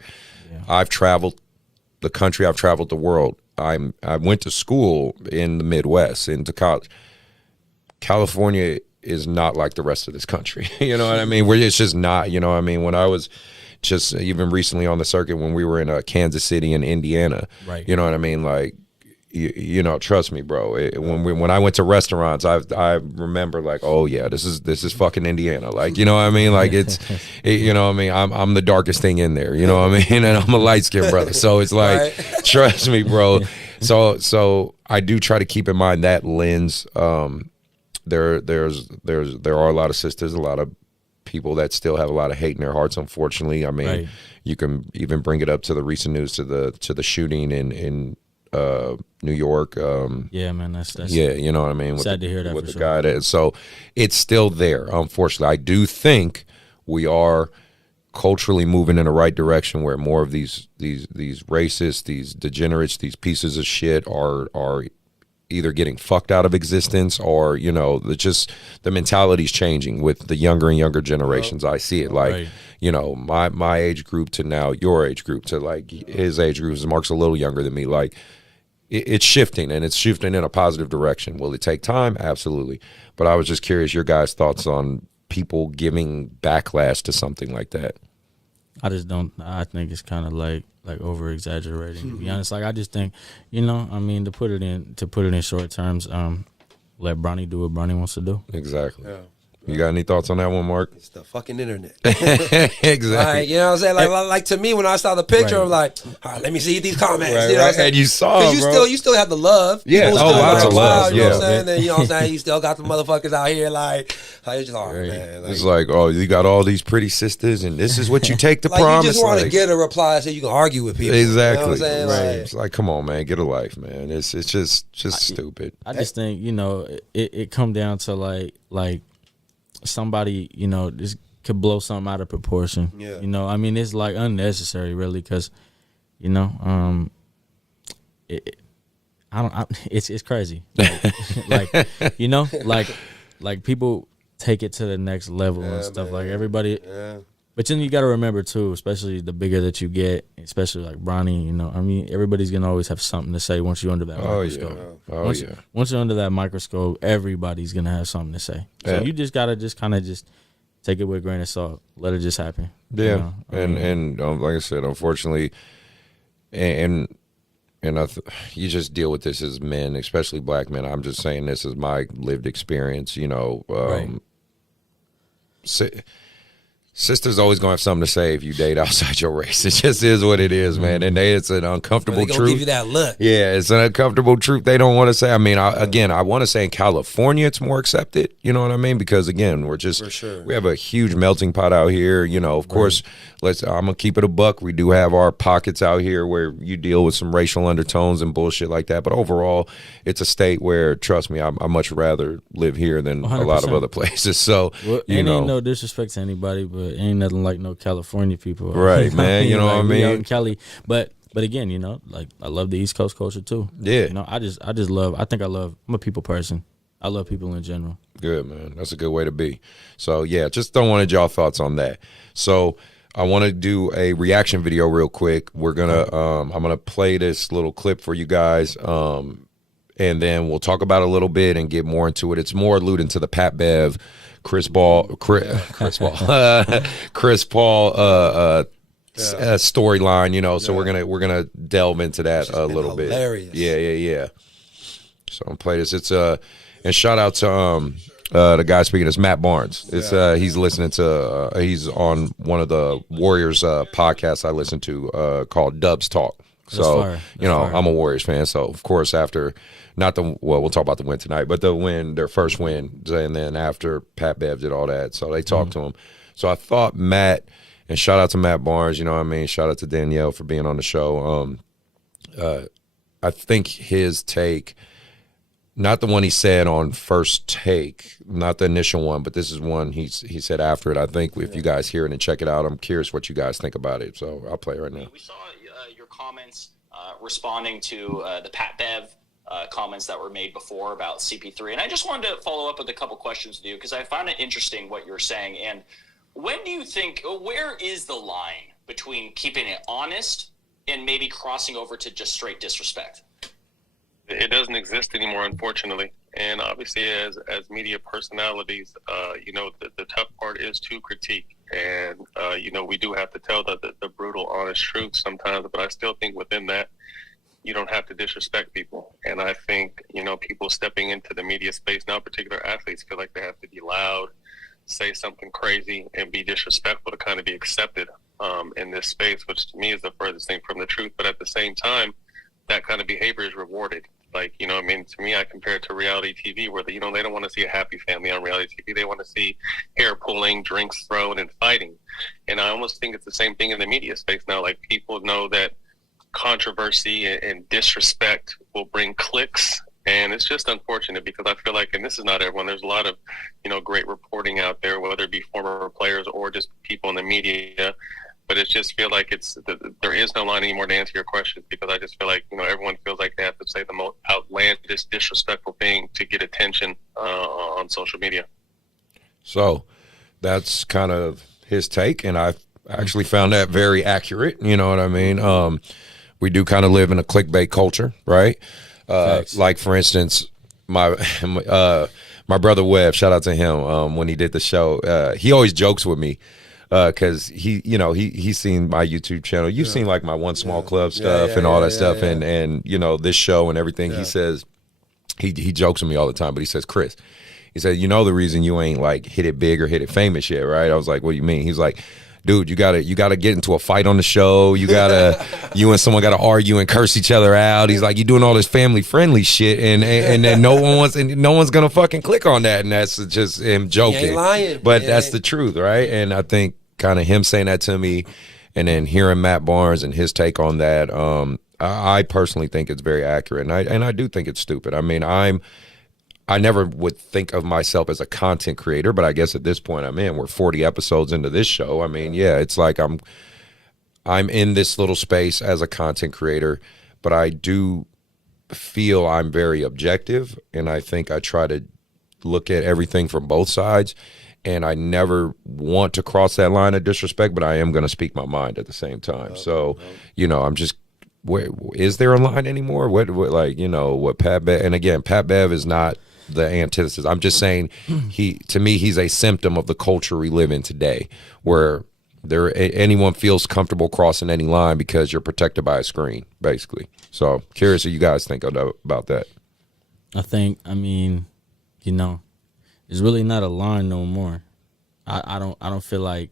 Yeah. I've traveled the country. I've traveled the world. I went to school in the Midwest, into college. California is not like the rest of this country. You know what I mean? It's just not, I mean? When I was just even recently on the circuit, when we were in Kansas City and Indiana, right. You know what I mean? Like, trust me, bro. When I went to restaurants, I remember like, oh yeah, this is fucking Indiana. Like, you know what I mean? Like you know what I mean? I'm the darkest thing in there. You know what I mean? And I'm a light skinned brother, so it's like, trust me, bro. So I do try to keep in mind that lens. There are a lot of sisters, a lot of people that still have a lot of hate in their hearts, unfortunately. I mean, you can even bring it up to the recent news, to the shooting in New York. Yeah, man, that's you know what I mean. Sad to hear that. With the guy that, so it's still there. Unfortunately, I do think we are culturally moving in the right direction, where more of these racists, these degenerates, these pieces of shit are either getting fucked out of existence, or just the mentality's changing with the younger and younger generations. I see it like my age group to now your age group to like his age group. Mark's a little younger than me. Like it's shifting, and it's shifting in a positive direction. Will it take time? Absolutely. But I was just curious your guys' thoughts on people giving backlash to something like that. I just don't. I think it's kind of like over exaggerating. To be honest, like I just think, I mean, to put it in short terms, let Bronny do what Bronny wants to do. Exactly. You got any thoughts on that one, Mark? It's the fucking internet. Exactly. Like, you know what I'm saying? Like to me, when I saw the picture, I'm like, all right, let me see these comments. Right, you know what I'm saying? And you saw, bro. You still have the love. Yeah, People oh, still lots like, of love, wow, you know what I'm yeah. saying? And you know what I'm saying? You still got the motherfuckers out here like it's just hard, Right. man. Like, It's like, oh, you got all these pretty sisters, and this is what you take to like prom. you just It's want to like- get a reply so you can argue with people. Exactly. You know what I'm saying? Right. Like, It's like, come on, man, get a life, man. It's just stupid. I just think, you know, it come down to like somebody, you know, just could blow something out of proportion. Yeah. You know, I mean, it's like unnecessary, really, because, you know, it's crazy. Like you know, like people take it to the next level and stuff. Man. Like everybody. yeah. But then you got to remember too, especially the bigger that you get, especially like Bronny. You know, I mean, everybody's gonna always have something to say once you're under that Oh microscope. yeah. Oh once, yeah. once you're under that microscope, everybody's gonna have something to say. So Yeah. you just gotta just kind of just take it with a grain of salt. Let it just happen. Yeah, You know? and like I said, unfortunately, and you just deal with this as men, especially black men. I'm just saying this is my lived experience. You know, Right. Sisters always gonna have something to say if you date outside your race. It just is what it is, man. And it's an uncomfortable They gonna truth. give you that look. Yeah, it's an uncomfortable truth they don't want to say. I mean, I want to say in California it's more accepted. You know what I mean? Because again, we're just For sure. we have a huge melting pot out here. You know, of course, I'm gonna keep it a buck. We do have our pockets out here where you deal with some racial undertones and bullshit like that. But overall, it's a state where, trust me, I much rather live here than a lot of 100%. other places. So Well, you and know, ain't no disrespect to anybody, but ain't nothing like no California people. Right, man, you know what I we out mean? in Cali, but again, you know, like I love the East Coast culture too. Yeah. You know, I just love. I'm a people person. I love people in general. good, man. That's a good way to be. So yeah, just don't want y'all thoughts on that. So I want to do a reaction video real quick. We're gonna I'm gonna play this little clip for you guys, and then we'll talk about it a little bit and get more into it. It's more alluding to the Pat Bev, Chris Paul storyline, you know. So we're gonna delve into that a little bit. hilarious. Yeah. So I'm gonna play this. It's and shout out to the guy speaking is Matt Barnes. It's he's listening to he's on one of the Warriors podcasts I listen to called Dubs Talk. So fire. you know, Fire. I'm a Warriors fan. So of course after we'll talk about the win tonight, but their first win, and then after Pat Bev did all that, so they talked to him. So I thought Matt, and shout out to Matt Barnes, you know what I mean? Shout out to Danielle for being on the show. I think his take, not the one he said on First Take, not the initial one, but this is one he said after it. I think if you guys hear it and check it out, I'm curious what you guys think about it. So I'll play it right now. We saw your comments responding to the Pat Bev comments that were made before about CP3. And I just wanted to follow up with a couple questions with you because I found it interesting what you're saying. And when do you think, where is the line between keeping it honest and maybe crossing over to just straight disrespect? It doesn't exist anymore, unfortunately. And obviously, as media personalities, you know, the tough part is to critique. And, you know, we do have to tell the brutal, honest truth sometimes. But I still think within that, you don't have to disrespect people. And I think, you know, people stepping into the media space now, particular athletes, feel like they have to be loud, say something crazy, and be disrespectful to kind of be accepted in this space, which to me is the furthest thing from the truth. But at the same time, that kind of behavior is rewarded. Like, you know, I mean, to me, I compare it to reality TV where, you know, they don't want to see a happy family on reality TV. They want to see hair pulling, drinks thrown, and fighting. And I almost think it's the same thing in the media space now. Like, people know that controversy and disrespect will bring clicks. And it's just unfortunate because I feel like, and this is not everyone, there's a lot of, you know, great reporting out there, whether it be former players or just people in the media. But it just feel like there is no line anymore to answer your questions because I just feel like, you know, everyone feels like they have to say the most outlandish, disrespectful thing to get attention on social media. So that's kind of his take, and I actually found that very accurate. You know what I mean? We do kind of live in a clickbait culture, right? Like, for instance, my brother Webb, shout out to him, when he did the show, he always jokes with me. Cause he's seen my YouTube channel. You've seen like my One Small Club stuff and all that stuff. And, you know, this show and everything. He says, he jokes with me all the time, but he says, Chris, He said, you know the reason you ain't like hit it big or hit it famous yet, right? I was like, what do you mean? He's like, dude, you gotta get into a fight on the show. You and someone gotta argue and curse each other out. He's like, you doing all this family friendly shit, and then no one's gonna fucking click on that, and that's just him joking. He ain't lying, but man. that's the truth, right? And I think kind of him saying that to me, and then hearing Matt Barnes and his take on that, I personally think it's very accurate, and I do think it's stupid. I mean, I never would think of myself as a content creator, but I guess at this point we're 40 episodes into this show. I mean, yeah, it's like I'm in this little space as a content creator, but I do feel I'm very objective, and I think I try to look at everything from both sides, and I never want to cross that line of disrespect, but I am going to speak my mind at the same time. So, I'm just, where is there a line anymore? What like, what Pat Bev, and again, Pat Bev is not the antithesis. I'm just saying to me, he's a symptom of the culture we live in today, where anyone feels comfortable crossing any line because you're protected by a screen, basically. So curious what you guys think about that. I mean, it's really not a line no more. I don't feel like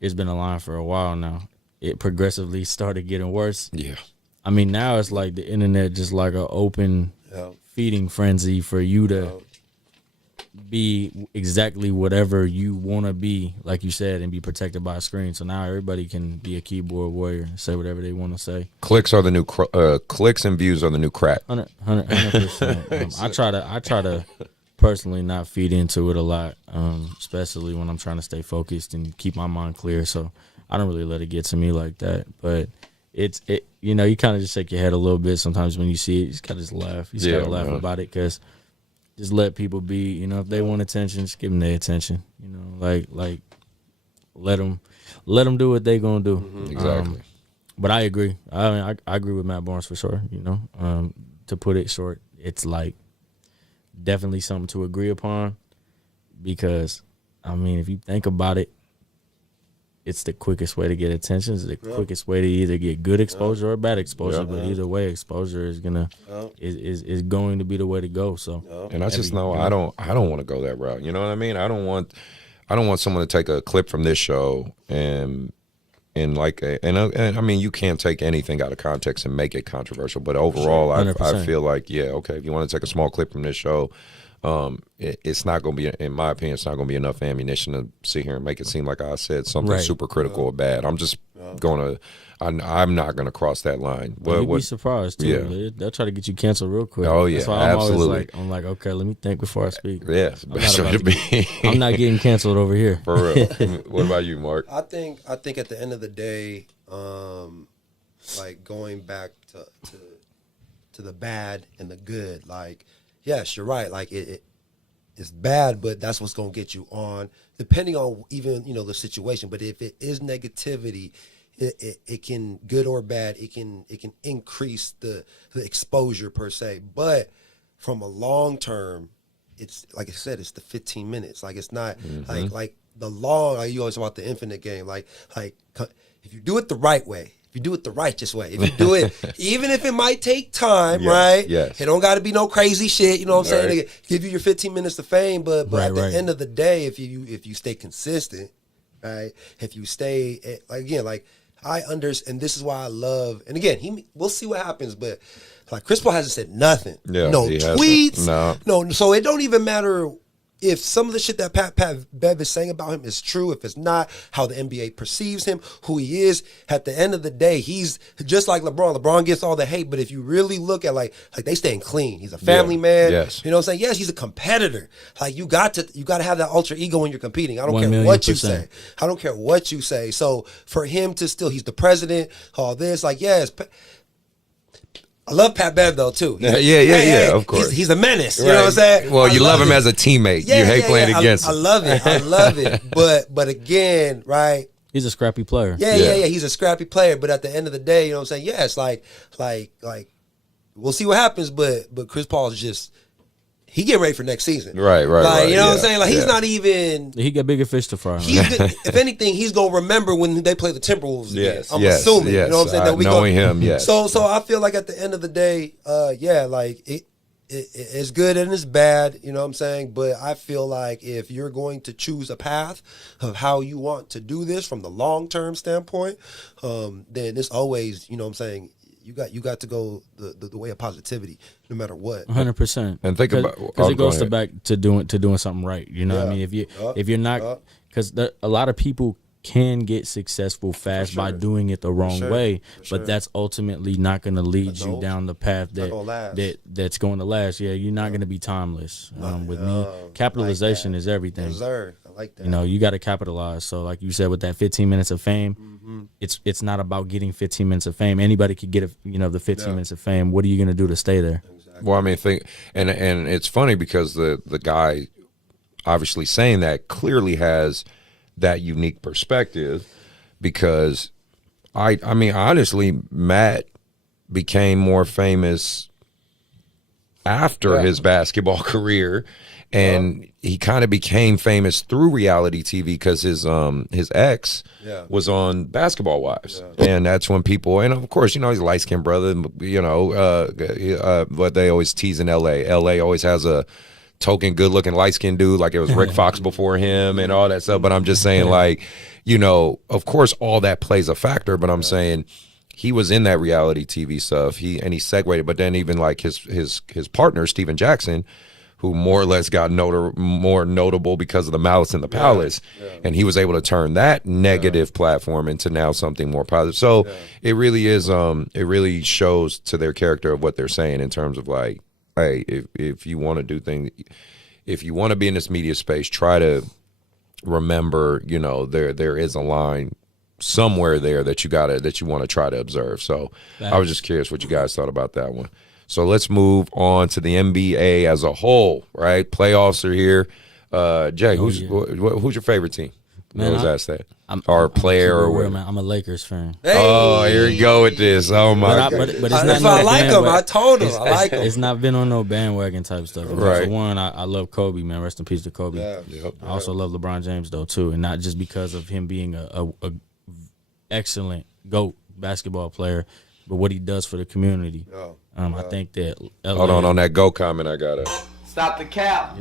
it's been a line for a while now. It progressively started getting worse. Yeah. I mean, now it's like the internet just like an open feeding frenzy for you to be exactly whatever you want to be, like you said, and be protected by a screen. So now everybody can be a keyboard warrior and say whatever they want to say. Clicks are the new clicks and views are the new crack. 100%. I try to personally not feed into it a lot, especially when I'm trying to stay focused and keep my mind clear. So I don't really let it get to me like that. But you kind of just shake your head a little bit sometimes when you see it. You just gotta just laugh. You just gotta laugh about it, because just let people be. If they want attention, just give them their attention. Like let them do what they gonna do. Mm-hmm. Exactly. But I agree. I mean, I agree with Matt Barnes for sure. To put it short, it's like definitely something to agree upon, because I mean, if you think about it, it's the quickest way to get attention. It's the quickest way to either get good exposure or bad exposure. But either way, exposure is is going to be the way to go. So, and I just know I don't want to go that route. You know what I mean? I don't want someone to take a clip from this show and I mean, you can't take anything out of context and make it controversial. But overall, I feel like, if you want to take a small clip from this show, it's not going to be, in my opinion, it's not going to be enough ammunition to sit here and make it seem like I said something super critical or bad. I'm just I'm not going to cross that line. You'd be surprised too. Yeah. They'll try to get you canceled real quick. Oh yeah, that's why absolutely. I'm like, okay, let me think before I speak. Yeah, I'm not getting canceled over here. For real. What about you, Mark? I think at the end of the day, like going back to the bad and the good, like, yes, you're right. Like it's bad, but that's what's going to get you on, depending on even, the situation. But if it is negativity, it can, good or bad, it can increase the exposure per se. But from a long term, it's like I said, it's the 15 minutes. Like it's not like the long. Like you always talk about the infinite game. Like if you do it the right way. If you do it the righteous way, if you do it, even if it might take time, right? Yes. It don't got to be no crazy shit. You know what I'm saying? They give you your 15 minutes of fame, but at the end of the day, if you stay consistent, right? If you stay like I understand, and this is why I love. And again, we'll see what happens, but like Chris Paul hasn't said nothing. Yeah, no tweets. No. So it don't even matter if some of the shit that Pat Bev is saying about him is true, if it's not, how the NBA perceives him, who he is. At the end of the day, he's just like LeBron. LeBron gets all the hate, but if you really look at like they staying clean. He's a family man. Yes. You know what I'm saying? Yes, he's a competitor. Like you got to have that ultra ego when you're competing. I don't care what you say. I don't care what you say. So for him to still, he's the president, all this, like, yes. I love Pat Bev though too. Yeah, of course. He's a menace. You know what I'm saying? Well, you love him as a teammate. You hate playing against him. I love it. But again, right? He's a scrappy player. Yeah. He's a scrappy player. But at the end of the day, you know what I'm saying? Yeah, it's like we'll see what happens. But Chris Paul's just, he get ready for next season. Right. Like, you know what I'm saying? Like he's not even. He got bigger fish to fry. If anything, he's gonna remember when they play the Timberwolves. Yes, I'm assuming. Yes. You know what I'm saying? Knowing him, yes. So I feel like at the end of the day, like it's good and it's bad, you know what I'm saying? But I feel like if you're going to choose a path of how you want to do this from the long-term standpoint, then it's always, you know what I'm saying, you got to go the way of positivity, no matter what. 100%. And think about because it goes back to doing something right. You know what I mean? If you're not, because a lot of people can get successful fast by doing it the wrong way, but that's ultimately not going to lead you down the path that's going to last. Yeah, you're not going to be timeless. With me, capitalization is everything. Yes, sir. I like that. You know, you got to capitalize. So, like you said, with that 15 minutes of fame, it's not about getting 15 minutes of fame. Anybody could get the 15 minutes of fame. What are you going to do to stay there? Well, I mean, and it's funny because the guy obviously saying that clearly has that unique perspective, because I mean, honestly, Matt became more famous after his basketball career, and he kind of became famous through reality TV because his ex was on Basketball Wives, and that's when people, and of course, you know, he's a light-skinned brother, you know, but they always tease in LA always has a token good-looking light-skinned dude, like it was Rick Fox before him and all that stuff. But I'm just saying, like, you know, of course all that plays a factor, but I'm saying he was in that reality TV stuff. He segued, but then even like his partner Steven Jackson, who more or less got more notable because of the Malice in the Palace, and he was able to turn that negative platform into now something more positive. So it really is, it really shows to their character of what they're saying in terms of like, hey, if you want to do things, if you want to be in this media space, try to remember, you know, there is a line somewhere there that you want to try to observe. So I was just curious what you guys thought about that one. So let's move on to the NBA as a whole, right? Playoffs are here. Jay, who's your favorite team? Man, was asked that. Or player or what? I'm a Lakers fan. Hey. Oh, here we go with this. Oh my God. But it's not if I like him, I told him I like him. It's not been on no bandwagon type stuff. Right. For one, I love Kobe, man. Rest in peace to Kobe. Yeah. I also love LeBron James though too, and not just because of him being a excellent GOAT basketball player, but what he does for the community. I think that LA, hold on that go comment I got it. Stop the cap.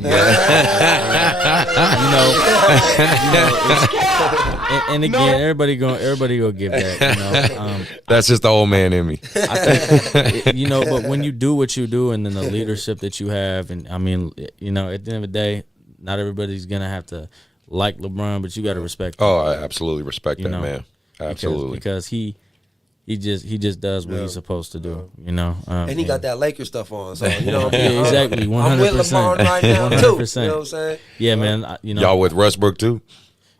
And again, everybody go give that. You know, that's just the old man in me. I think, you know, but when you do what you do, and then the leadership that you have, and I mean, you know, at the end of the day, not everybody's gonna have to like LeBron, but you got to respect him. Oh, I absolutely respect that, man. Absolutely, because he just does what he's supposed to do, you know. And he got that Lakers stuff on, so you know. Yeah, exactly, 100%. I'm with LeBron right now too. 100%. You know what I'm saying? Yeah, man. You know, y'all with Westbrook too?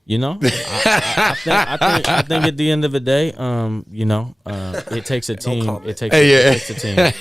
You know, I think at the end of the day, you know, it takes a team. It takes a team.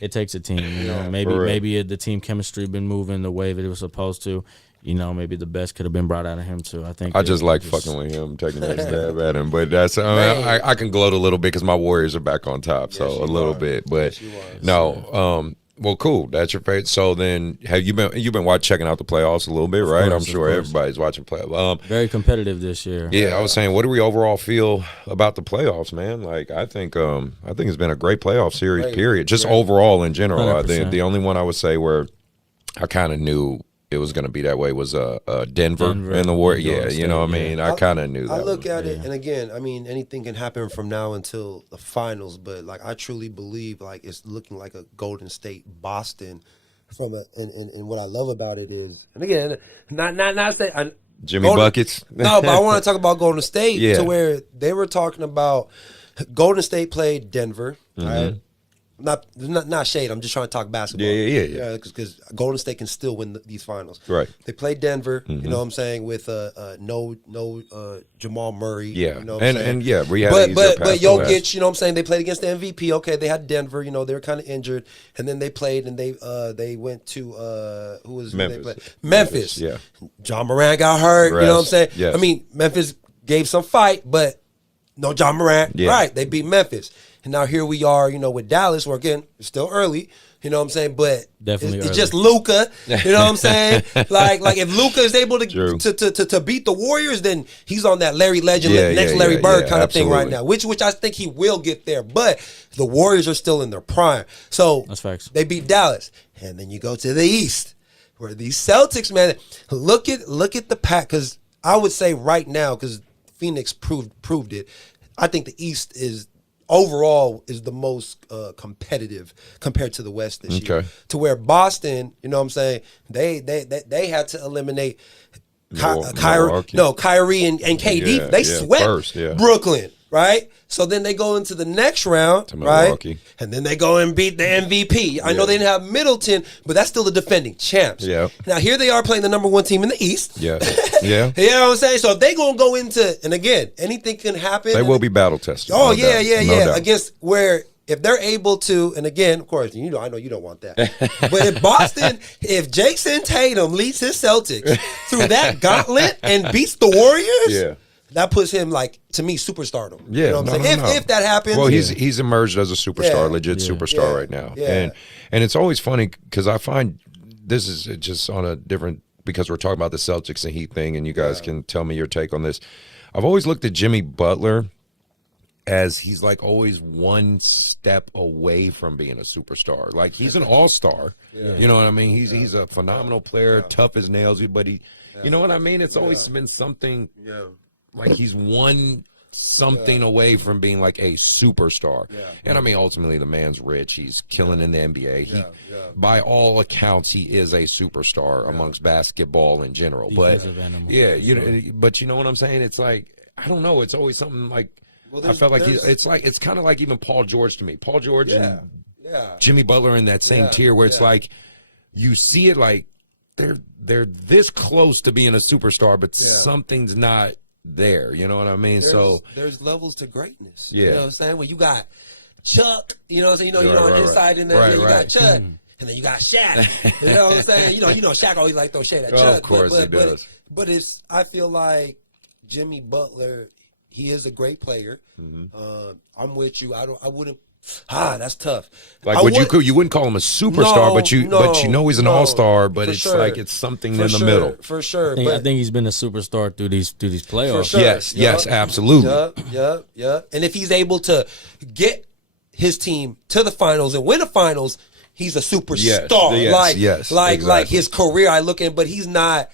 It takes a team. You know, maybe the team chemistry been moving the way that it was supposed to. You know, maybe the best could have been brought out of him too. I think I just like fucking with him, taking that stab at him. But that's I can gloat a little bit because my Warriors are back on top, so a little bit. But no, well, cool. That's your favorite. So then, have you've been checking out the playoffs a little bit, right? I'm sure everybody's watching playoffs. Very competitive this year. Yeah, I was saying, what do we overall feel about the playoffs, man? Like, I think it's been a great playoff series. Period. Just overall in general. I think the only one I would say where I kind of knew it was going to be that way was Denver and the Warriors. Yeah, you know what I mean? I kind of knew that. I look at it, and again, I mean, anything can happen from now until the finals, but like I truly believe like it's looking like a Golden State Boston and what I love about it is, and again, not say Jimmy Buckets. No, but I want to talk about Golden State to where they were talking about Golden State played Denver, right? Not shade. I'm just trying to talk basketball. Yeah. Because Golden State can still win these finals. Right. They played Denver. You know what I'm saying, with no Jamal Murray. Yeah. You know what I'm saying? And yeah, we had but Jokic. You know what I'm saying. They played against the MVP. Okay, they had Denver. You know, they were kind of injured, and then they played and they went to who was Memphis. Memphis. Yeah. John Morant got hurt. You know what I'm saying. Yes. I mean, Memphis gave some fight, but no John Morant. Yeah. Right. They beat Memphis. And now here we are, you know, with Dallas, where again, it's still early. You know what I'm saying? But Definitely it's early. just Luka. You know what I'm saying? like if Luka is able True. to beat the Warriors, then he's on that Larry Legend, Yeah, next yeah, Larry yeah, Bird yeah, kind of thing right absolutely. now. Which I think he will get there. But the Warriors are still in their prime. So That's facts. they beat Dallas, and then you go to the East, where these Celtics, man, look at the pack. Because I would say right now, because Phoenix proved it, I think the East is overall is the most competitive compared to the West this year. Okay. To where Boston, you know what I'm saying, they had to eliminate Kyrie and KD. Yeah, They yeah, swept first, yeah. Brooklyn, right? So then they go into the next round, To right? Milwaukee. And then they go and beat the MVP. I know Yeah. they didn't have Middleton, but that's still the defending champs. Yeah. Now here they are playing the number 1 team in the East. Yeah. Yeah. You know what I'm saying? So if they gonna go into, and again, anything can happen. They will be battle tested. Oh no yeah, doubt, yeah, no yeah. doubt. Against where if they're able to, and again, of course, you know, I know you don't want that. But if Boston, if Jason Tatum leads his Celtics through that gauntlet and beats the Warriors, Yeah. that puts him like, to me, superstardom. Yeah, You know what I'm no, saying? no, no. If that happens. Well, he's emerged as a superstar, Yeah. legit Yeah. superstar Yeah. right now, Yeah. and it's always funny because I find this is just on a different, because we're talking about the Celtics and Heat thing, and you guys can tell me your take on this. I've always looked at Jimmy Butler as he's like always one step away from being a superstar. Like he's an all-star. You know what I mean? He's a phenomenal player, tough as nails, but he, you know what I mean? It's always been something like he's one something away from being like a superstar. And I mean, ultimately the man's rich. He's killing in the NBA. He, by all accounts, he is a superstar amongst basketball in general. Defensive but animal, yeah, for you sure. know, but you know what I'm saying? It's like, I don't know. It's always something like, I there's- felt like there's- it's kind of like even Paul George to me. Paul George and Yeah. Jimmy Butler in that same Yeah, tier where it's yeah. like you see it like they're this close to being a superstar, but something's not there. You know what I mean? There's levels to greatness. Yeah. You know what I'm saying? When you got Chuck, you know what I'm saying? You know, Right, on right, inside in there, right, you right. got Chuck. And then you got Shaq. You know what I'm saying? You know, Shaq always like throw shade at Oh, Chuck. of course he does. But it's, I feel like Jimmy Butler, he is a great player. Mm-hmm. I'm with you. That's tough. like I you wouldn't call him a superstar, but you know he's an all-star, but for it's sure. like it's something For in the sure, middle. For sure. I think he's been a superstar through these playoffs. For sure. Yes, absolutely. Yep. And if he's able to get his team to the finals and win the finals, he's a superstar. Yes, like exactly. his career, I look at, but he's not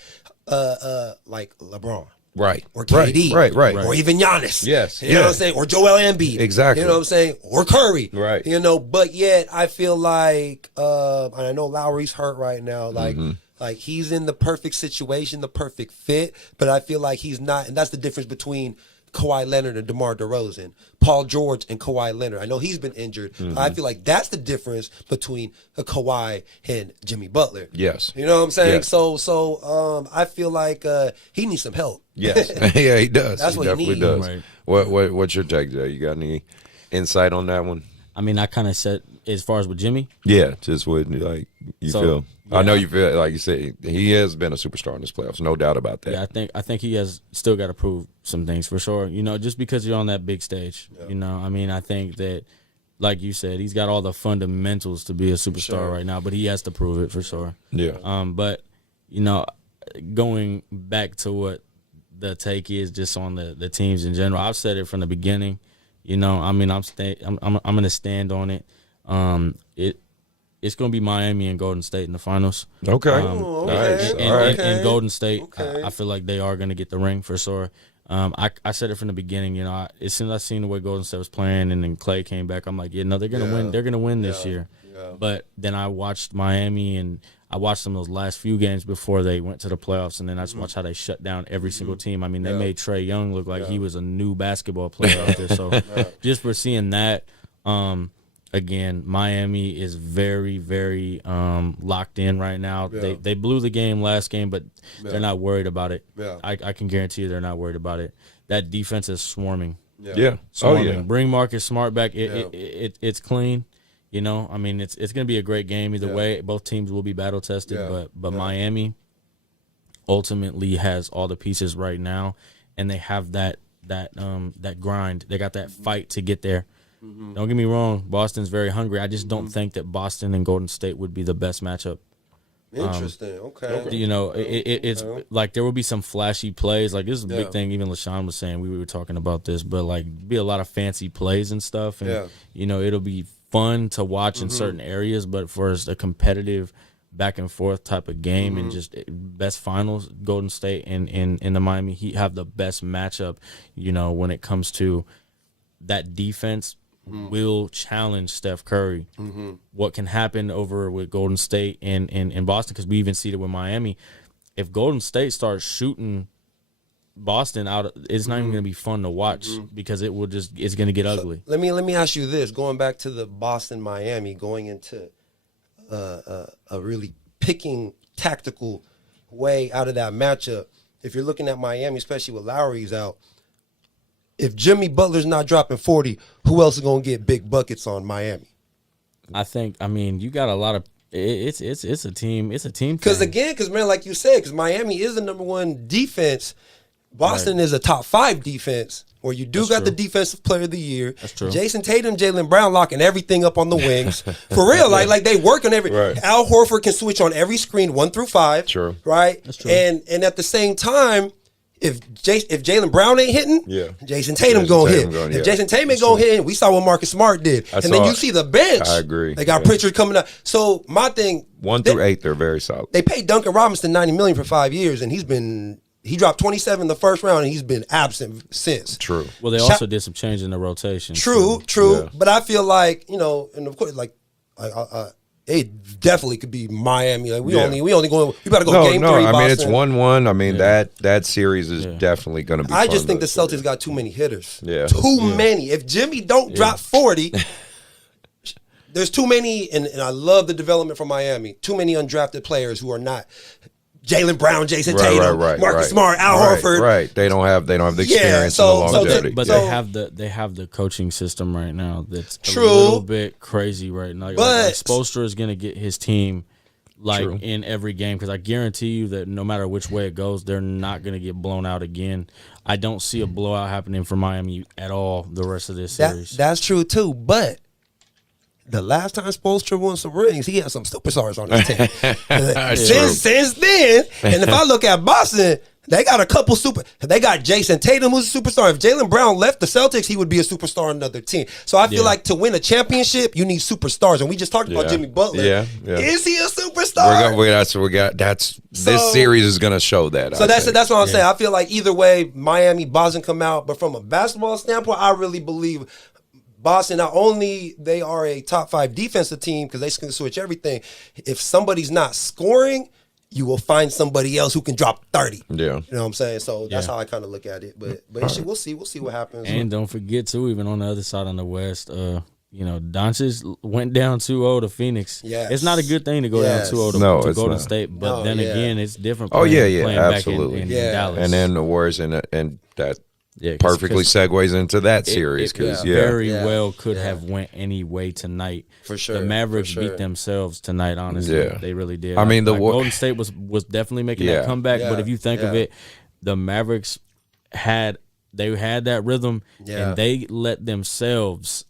like LeBron. Right. Or KD. Right. Or even Giannis. Yes. You know what I'm saying? Or Joel Embiid. Exactly. You know what I'm saying? Or Curry. Right. You know, but yet I feel like, and I know Lowry's hurt right now, like he's in the perfect situation, the perfect fit, but I feel like he's not, and that's the difference between Kawhi Leonard and DeMar DeRozan, Paul George and Kawhi Leonard. I know he's been injured. I feel like that's the difference between a Kawhi and Jimmy Butler. Yes. You know what I'm saying? Yes. So I feel like he needs some help. Yes. Yeah, he does. That's he what he definitely needs. does. Right. What's your take, Jay? You got any insight on that one? I mean, I kind of said as far as with Jimmy. Yeah, just what like you So, feel. yeah. I know you feel like you said he has been a superstar in this playoffs, no doubt about that. Yeah, I think he has still got to prove some things for sure. You know, just because you're on that big stage. You know, I mean, I think that, like you said, he's got all the fundamentals to be a superstar right now, but he has to prove it for sure. Yeah. But you know, going back to what the take is just on the teams in general, I've said it from the beginning. You know, I mean, I'm going to stand on it. It's going to be Miami and Golden State in the finals. Okay. okay. Nice. All right. And Golden State, Okay. I feel like they are going to get the ring for sure. I said it from the beginning. You know, as soon as I seen the way Golden State was playing, and then Clay came back, I'm like, yeah, no, they're going to win. They're going to win this year. But then I watched Miami, and I watched them those last few games before they went to the playoffs, and then I just watched how they shut down every single team. I mean, they made Trae Young look like he was a new basketball player out there. So just for seeing that, again, Miami is very, very locked in right now. They blew the game last game, but they're not worried about it. I can guarantee you they're not worried about it. That defense is swarming. Yeah. Oh Swarming. yeah. Bring Marcus Smart back. It's clean. You know, I mean, it's going to be a great game either way. Both teams will be battle tested, but Miami ultimately has all the pieces right now, and they have that grind. They got that fight to get there. Don't get me wrong, Boston's very hungry. I just don't think that Boston and Golden State would be the best matchup. Interesting. Okay. You know, it's like there will be some flashy plays. Like this is a big thing. Even LaShawn was saying we were talking about this, but like be a lot of fancy plays and stuff. And you know, it'll be fun to watch in certain areas. But for a competitive back and forth type of game and just best finals, Golden State and the Miami Heat have the best matchup. You know, when it comes to that defense. Will challenge Steph Curry. What can happen over with Golden State and Boston, because we even see it with Miami. If Golden State starts shooting Boston out, it's not even going to be fun to watch because it's going to get ugly. Let me ask you this: going back to the Boston Miami, going into a really picking tactical way out of that matchup. If you're looking at Miami, especially with Lowry's out. If Jimmy Butler's not dropping 40, who else is going to get big buckets on Miami? I mean, you got a lot of it's a team Because man, like you said, because Miami is the number one defense. Boston is a top 5 defense, where you do got the defensive player of the year. That's true. Jason Tatum, Jaylen Brown locking everything up on the wings. For real, like they work on every. Right. Al Horford can switch on every screen 1 through 5. True. Right. That's true. And at the same time. If Jaylen Brown ain't hitting, Jason Tatum gonna hit. If Jason Tatum ain't gonna hit, we saw what Marcus Smart did. Then you see the bench. I agree. They got Pritchard coming up. So my thing, 1 through 8, they're very solid. they paid Duncan Robinson $90 million for 5 years, and he dropped 27 in the first round, and he's been absent since. True. Well, they also did some change in the rotation. True. Yeah. But I feel like, you know, and of course, like, it definitely could be Miami. Like we only going. We better go game 3. I mean, Boston. it's 1-1. I mean that series is definitely going to be. I fun just think to- the Celtics got too many hitters. Yeah. Too many. If Jimmy don't drop 40, there's too many, and I love the development from Miami. Too many undrafted players who are not Jaylen Brown, Jason Tatum, Marcus Smart, Al Horford. Right. They don't have the experience and the longevity. But they have the coaching system right now that's True. a little bit crazy right now. Like But- Spoelstra is going to get his team True. in every game, because I guarantee you that no matter which way it goes, they're not going to get blown out again. I don't see a blowout happening for Miami at all the rest of this series. That's true too. But the last time Spoelstra won some rings, he had some superstars on his team. Since then, and if I look at Boston, they got a couple they got Jason Tatum, who's a superstar. If Jaylen Brown left the Celtics, he would be a superstar on another team. So I feel like to win a championship, you need superstars. And we just talked about Jimmy Butler. Yeah. Is he a superstar? This series is going to show that. So that's what I'm saying. I feel like either way, Miami, Boston come out. But from a basketball standpoint, I really believe Boston, not only they are a top 5 defensive team because they can switch everything. If somebody's not scoring, you will find somebody else who can drop 30. Yeah. You know what I'm saying? So that's how I kind of look at it. But we'll see what happens. And don't forget too, even on the other side on the West, you know, Doncic went down 2-0 to Phoenix. Yes. It's not a good thing to go down 2-0 to Golden State, but then again, it's different. Playing Absolutely. back in Dallas. And then the Warriors and that perfectly segues into that series because very well could have went any way tonight. For sure. The Mavericks beat themselves tonight. Honestly, they really did. I mean, Golden State was definitely making that comeback. But if you think of it, the Mavericks had that rhythm, and they let themselves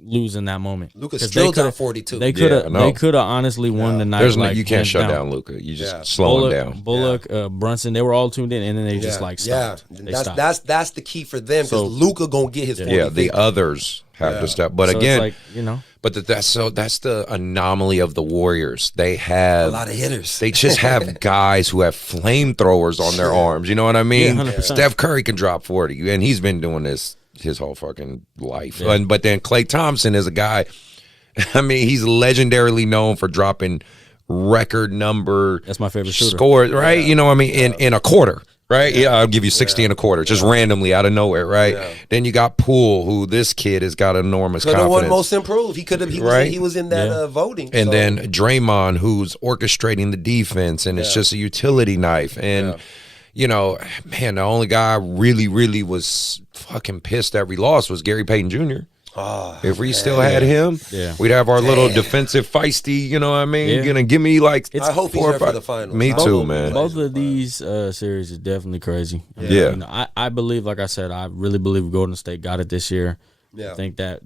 lose in that moment. Luka still got 42. They could have honestly won the night. You can't shut down Luka. You just slow him down. Bullock, Brunson, they were all tuned in, and then they just stopped. They stopped. That's the key for them because Luka gonna get his 40. Yeah, the others have to step. But So again, it's like, you know. but that's the anomaly of the Warriors. They have a lot of hitters. They just have guys who have flamethrowers on their arms. You know what I mean? 100%. Steph Curry can drop 40, and he's been doing this his whole fucking life. But then Klay Thompson is a guy, I mean, he's legendarily known for dropping record number That's my favorite shooter. scores, right? You know what I mean? In a quarter. Right? Yeah, I'll give you 60 and a quarter, just randomly out of nowhere, right? Yeah. Then you got Poole, who this kid has got enormous confidence. Could have won most improved. He was in that voting. And then Draymond, who's orchestrating the defense, and it's just a utility knife. And you know, man, the only guy I really was fucking pissed that we lost was Gary Payton Jr. If we still had him, we'd have our little defensive feisty, you know what I mean? You're going to give me like I hope he's there for the finals. Me too, man. Both of these series is definitely crazy. Yeah. You know, I believe, like I said, I really believe Golden State got it this year. Yeah. I think that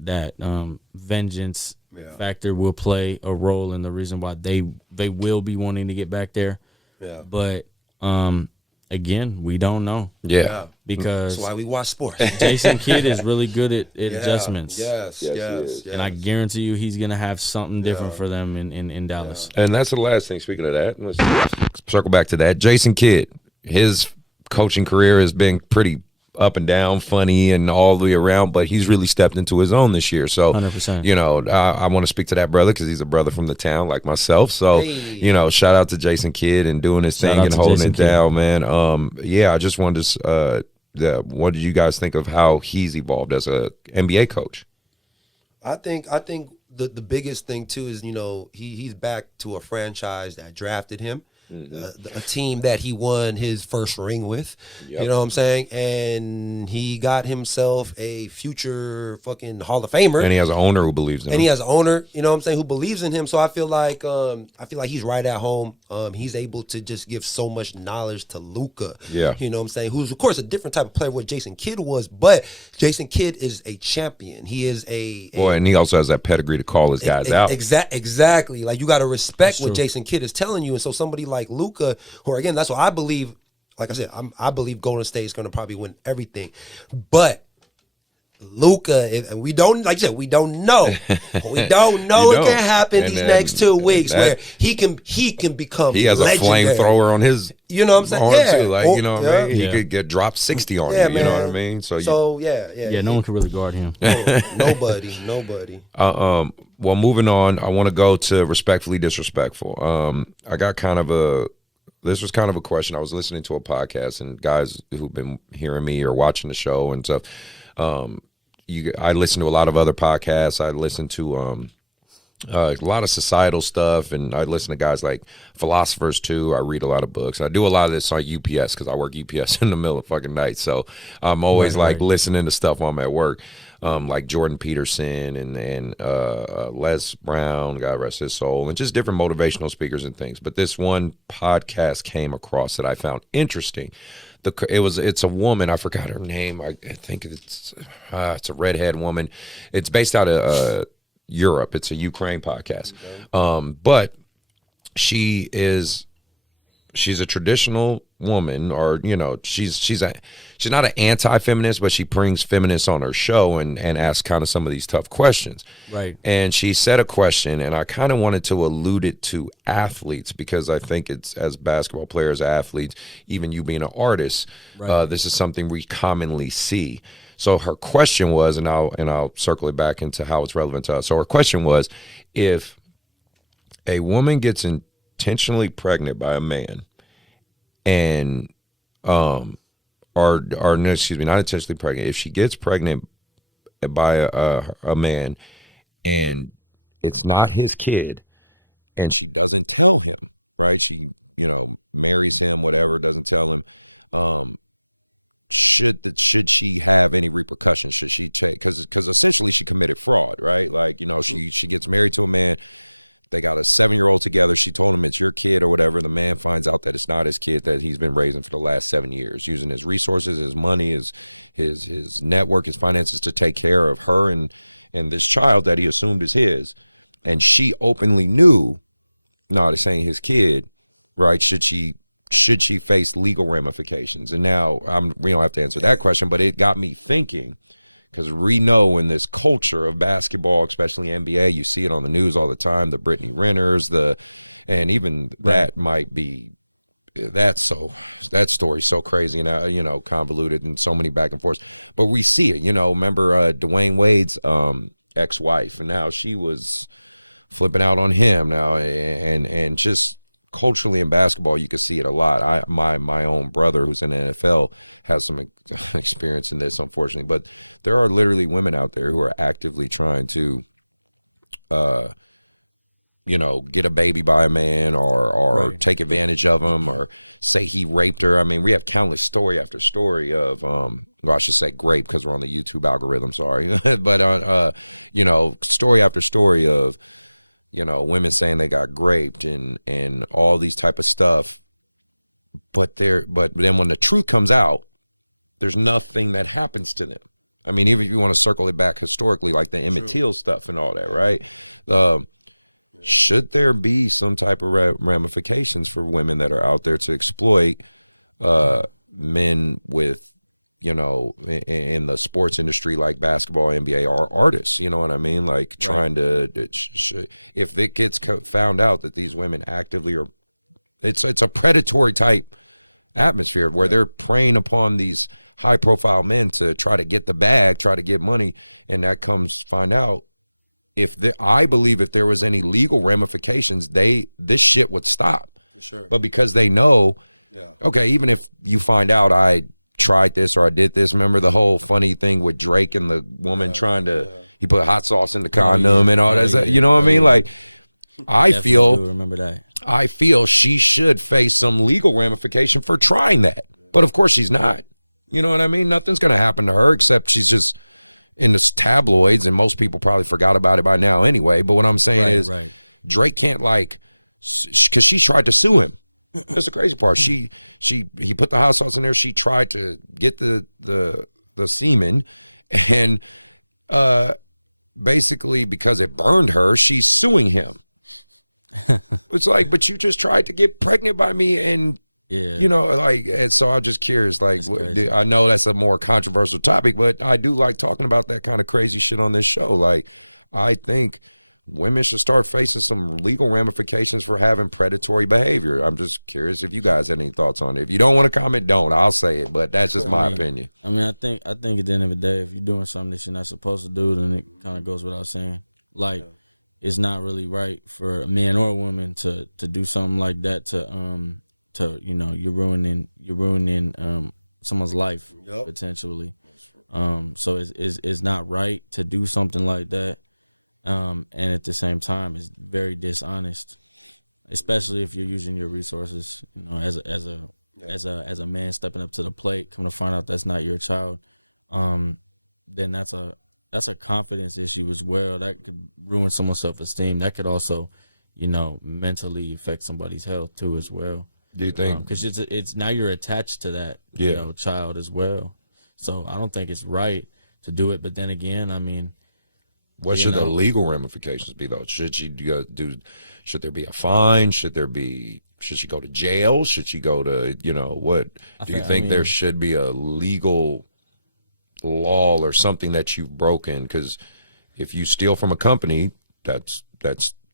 vengeance Yeah. factor will play a role in the reason why they will be wanting to get back there. Yeah. But again, we don't know Yeah. because That's why we watch sports. Jason Kidd is really good at adjustments. Yes, Yes, yes, he is. And I guarantee you he's going to have something different for them in Dallas. And that's the last thing. Speaking of that, let's circle back to that. Jason Kidd, his coaching career has been pretty up and down, funny, and all the way around, but he's really stepped into his own this year. So, 100%. you know, I want to speak to that brother because he's a brother from the town like myself. So, you know, shout out to Jason Kidd and doing his thing and holding it down, man. Yeah, I just wanted to, what did you guys think of how he's evolved as a NBA coach? I think the biggest thing too is, you know, he's back to a franchise that drafted him. A team that he won his first ring with, you know what I'm saying? And he got himself a future fucking Hall of Famer. And he has an owner who believes in him. And he has an owner, you know what I'm saying, who believes in him. So I feel like he's right at home. He's able to just give so much knowledge to Luka. Yeah. You know what I'm saying? Who's of course a different type of player what Jason Kidd was, but Jason Kidd is a champion. He is Boy, and he also has that pedigree to call his guys out. Exactly. Like you got to respect what Jason Kidd is telling you. And so somebody like Luka, who again, that's what I believe. Like I said, I believe Golden State is going to probably win everything. But Luka, and we don't, like you said, we don't know. We don't know it can happen these next 2 weeks where he can become. He has legendary. a flamethrower on his. You know what I'm saying? arm Yeah. too. Like, you know what I mean? He could get dropped 60 on you. Yeah, You know man. what I mean? So yeah. No one can really guard him. Nobody. Well, moving on, I want to go to respectfully disrespectful. I got this was kind of a question. I was listening to a podcast, and guys who've been hearing me or watching the show and stuff, I listen to a lot of other podcasts. I listen to a lot of societal stuff, and I listen to guys like philosophers too. I read a lot of books. I do a lot of this on UPS because I work UPS in the middle of fucking night. So I'm always listening to stuff while I'm at work. Like Jordan Peterson and Les Brown, God rest his soul, and just different motivational speakers and things. But this one podcast came across that I found interesting. It's a woman, I forgot her name. I think it's a redhead woman. It's based out of Europe. It's a Ukraine podcast. Okay. But she's a traditional woman, or you know, she's not an anti-feminist, but she brings feminists on her show and asks kind of some of these tough questions. Right. And she said a question, and I kind of wanted to allude it to athletes because I think it's as basketball players, athletes, even you being an artist, this is something we commonly see. So her question was, and I'll circle it back into how it's relevant to us. So her question was, if a woman gets intentionally pregnant by a man, and not intentionally pregnant, if she gets pregnant by a man and it's not his kid, and she doesn't tell him, right? She, you know, marries him, whatever, doesn't tell him. Should she have any repercussions? Should she take, because essentially she committed fraud, right? Like, you know, she gets married to a man. They got a 7-year-old together. She told him it's your kid or whatever. The man finds out that it's not his kid that he's been raising for the last 7 years, using his resources, his money, his network, his finances to take care of her and this child that he assumed is his. And she openly knew, no, this ain't his kid, right? Should she face legal ramifications? And now we don't have to answer that question, but it got me thinking. Because we know in this culture of basketball, especially NBA, you see it on the news all the time, the Brittany Renners, and even that might be, that story's so crazy and, you know, convoluted and so many back and forths. But we see it, you know, remember Dwayne Wade's ex-wife, and now she was flipping out on him now, and just culturally in basketball, you can see it a lot. My own brother, who's in the NFL, has some experience in this, unfortunately. But there are literally women out there who are actively trying to, you know, get a baby by a man or take advantage of him or say he raped her. I mean, we have countless story after story of, well, I should say grape because we're on the YouTube algorithm, sorry. But, you know, story after story of, you know, women saying they got raped and all these type of stuff. But then when the truth comes out, there's nothing that happens to them. I mean, even if you want to circle it back historically, like the Emmett Till stuff and all that, right? Should there be some type of ramifications for women that are out there to exploit men with, you know, in the sports industry like basketball, NBA, or artists? You know what I mean? Like trying to, if it gets found out that these women actively are, it's a predatory type atmosphere where they're preying upon these high profile men to try to get the bag, try to get money, and that comes find out. I believe if there was any legal ramifications, this shit would stop. For sure. But because they know, okay, even if you find out I tried this or I did this, remember the whole funny thing with Drake and the woman trying to, he put hot sauce in the condom and all that. You know what I mean? Like, I remember that. I feel she should face some legal ramification for trying that. But of course she's not. You know what I mean? Nothing's going to happen to her except she's just in the tabloids, and most people probably forgot about it by now anyway. But what I'm saying is Drake can't, like, because she tried to sue him. That's the crazy part. He put the hot sauce in there. She tried to get the semen, and basically because it burned her, she's suing him. It's like, but you just tried to get pregnant by me, and you know, like, and so I'm just curious, like, I know that's a more controversial topic, but I do like talking about that kind of crazy shit on this show. Like, I think women should start facing some legal ramifications for having predatory behavior. I'm just curious if you guys had any thoughts on it. If you don't want to comment, don't. I'll say it, but that's just my opinion. I mean, I think at the end of the day, if you're doing something that you're not supposed to do, then it kind of goes without saying. Like, it's not really right for a man or a woman to do something like that to you know, you're ruining someone's life potentially. So it's not right to do something like that. And at the same time, it's very dishonest, especially if you're using your resources, you know, as a man stepping up to the plate, come to find out that's not your child. Then that's a confidence issue as well. That could ruin someone's self-esteem. That could also, you know, mentally affect somebody's health too as well. Do you think? Because it's now you're attached to that you know, child as well. So I don't think it's right to do it. But then again, I mean, what should the legal ramifications be though? Should she should there be a fine? Should she go to jail? Should she go to, you know, what do you think there should be a legal law or something that you've broken? Because if you steal from a company, that's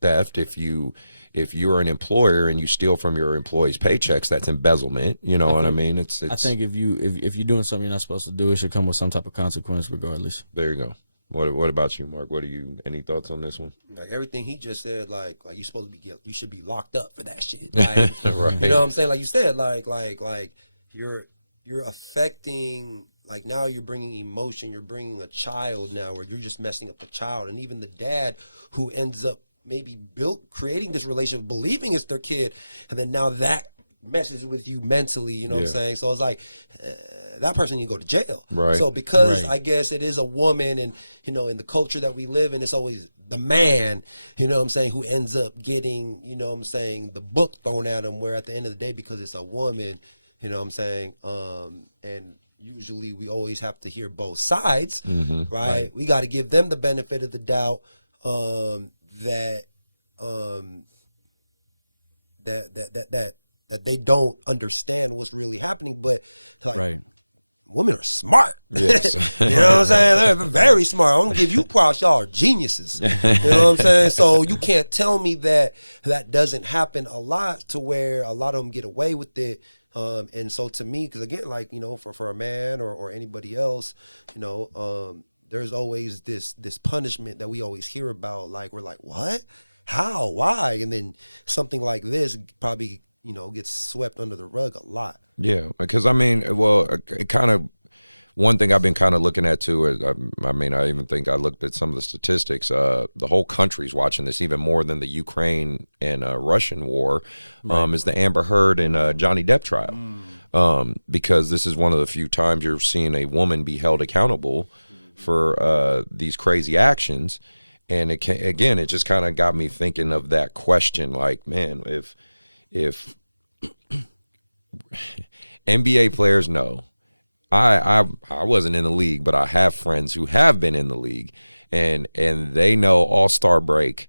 theft. If you're an employer and you steal from your employees' paychecks, that's embezzlement. You know what I mean? It's I think if you're doing something you're not supposed to do, it should come with some type of consequence regardless. There you go. What about you, Mark? Any thoughts on this one? Like everything he just said, like you supposed to you should be locked up for that shit. Like, right. You know what I'm saying? Like you said, like you're affecting. Like now you're bringing emotion. You're bringing a child now, where you're just messing up the child, and even the dad who ends up maybe creating this relationship, believing it's their kid, and then now that messes with you mentally, you know what I'm saying? So it's like, that person need to go to jail. Right. So because I guess it is a woman, and, you know, in the culture that we live in, it's always the man, you know what I'm saying, who ends up getting, you know what I'm saying, the book thrown at him, where at the end of the day, because it's a woman, you know what I'm saying, and usually we always have to hear both sides, right? We got to give them the benefit of the doubt, that they don't understand what's really happening, but like women are smart. Yes. You know what I'm saying? They're very smart. I'm gonna give you props. Y'all are geniuses. You know what I'm saying? So you can't tell me that doesn't happen a lot, to where a lot of them get away with it. And so to me, because again, like, you know, for a man or anybody else, you know, there's always this punishment that we always hear about. Like, we're like, what? How? Why? And then something like this probably, you know, gets swept under the rug a lot. Yeah, because I mean, well, it kind of, one thing I've been kind of looking at too is, I mean, I even think I looked at some of the statistics. The whole country's watching this even more than the Ukraine and Russian war, is the Amber Heard and Johnny Depp trial. Because this is one of the few times you're seeing a woman be held accountable for these crazy actions. And it just kind of got me thinking of that question, like, man, if NBA players know, I wasn't in the league, but I have friends who have been in the league, and they know All-Star break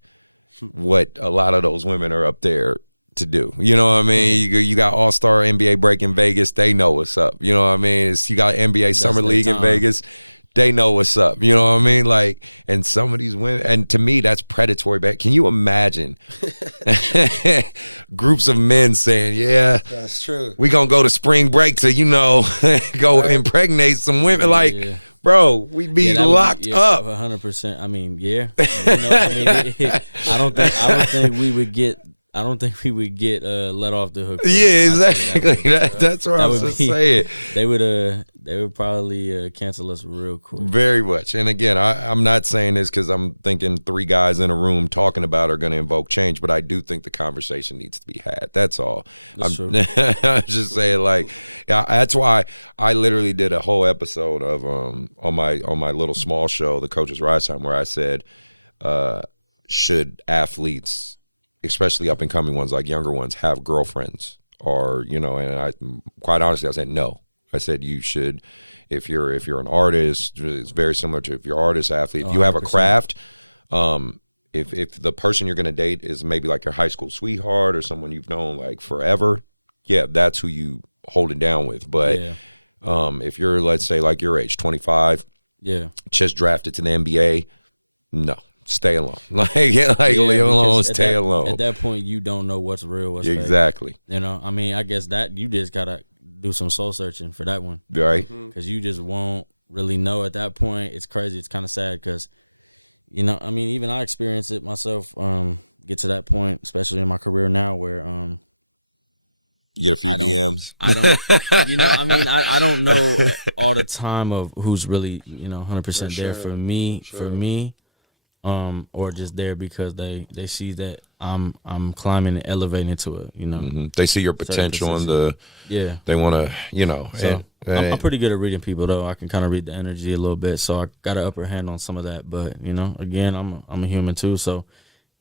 what a lot of those women are up there to do. You know what I mean? You got All-Star NBA break in Vegas, they know what's up. You know what I mean? You got NBA Summer League in Vegas, they know what's up. You know what I mean? Like, and some of these women, and to me, that's predatory. Can you imagine groups of men saying, yeah, that's true, we gonna go to spring break to, go impregnate some women? Like, bro, we'd be locked up. 100%. I mean, yeah. I don't think we would get let off the hook. Yeah, exactly. That's what I was just saying. They would probably cancel us real quick. Very much. And again, I'm not saying this because I'm thinking 3 guys in a room talking about are going to invoke change, but I do think the conversation needs to be had. That's all. That's true. I'm just saying, like, that's why I literally did a whole episode of on my little small show, the Coach's Rise Time, where I said, should athletes, especially up and coming ones, like younger ones, have girlfriends? Or, and I quite honestly, I said no. I said you should, if you're an artist, it's very similar to if you're an artist, athlete, if you have a craft, if the person you're going to date is maybe like your high school sweetheart or someone you've known like forever, yeah, that's who you hold it down with. But if you're, let's say, like your age, 25, just drafted to the NBA, no. Stay alone. Leave alone, stay alone. At that point, you don't know what's real, what's exactly. fake. I mean, I guess that you just got to do some soul searching for that one. Right. Because you just won't really know at that point. It's crazy. It's kind of sad because, I mean, even I experienced it myself, get to that point, especially in my career now where you get a few DMs. I don't, I mean, I don't know all the time of who's really, 100% there for me. Or just there because they see that I'm climbing and elevating into it, They see your potential and they want to, So I'm pretty good at reading people though. I can kind of read the energy a little bit, so I got an upper hand on some of that. But again, I'm a human too, so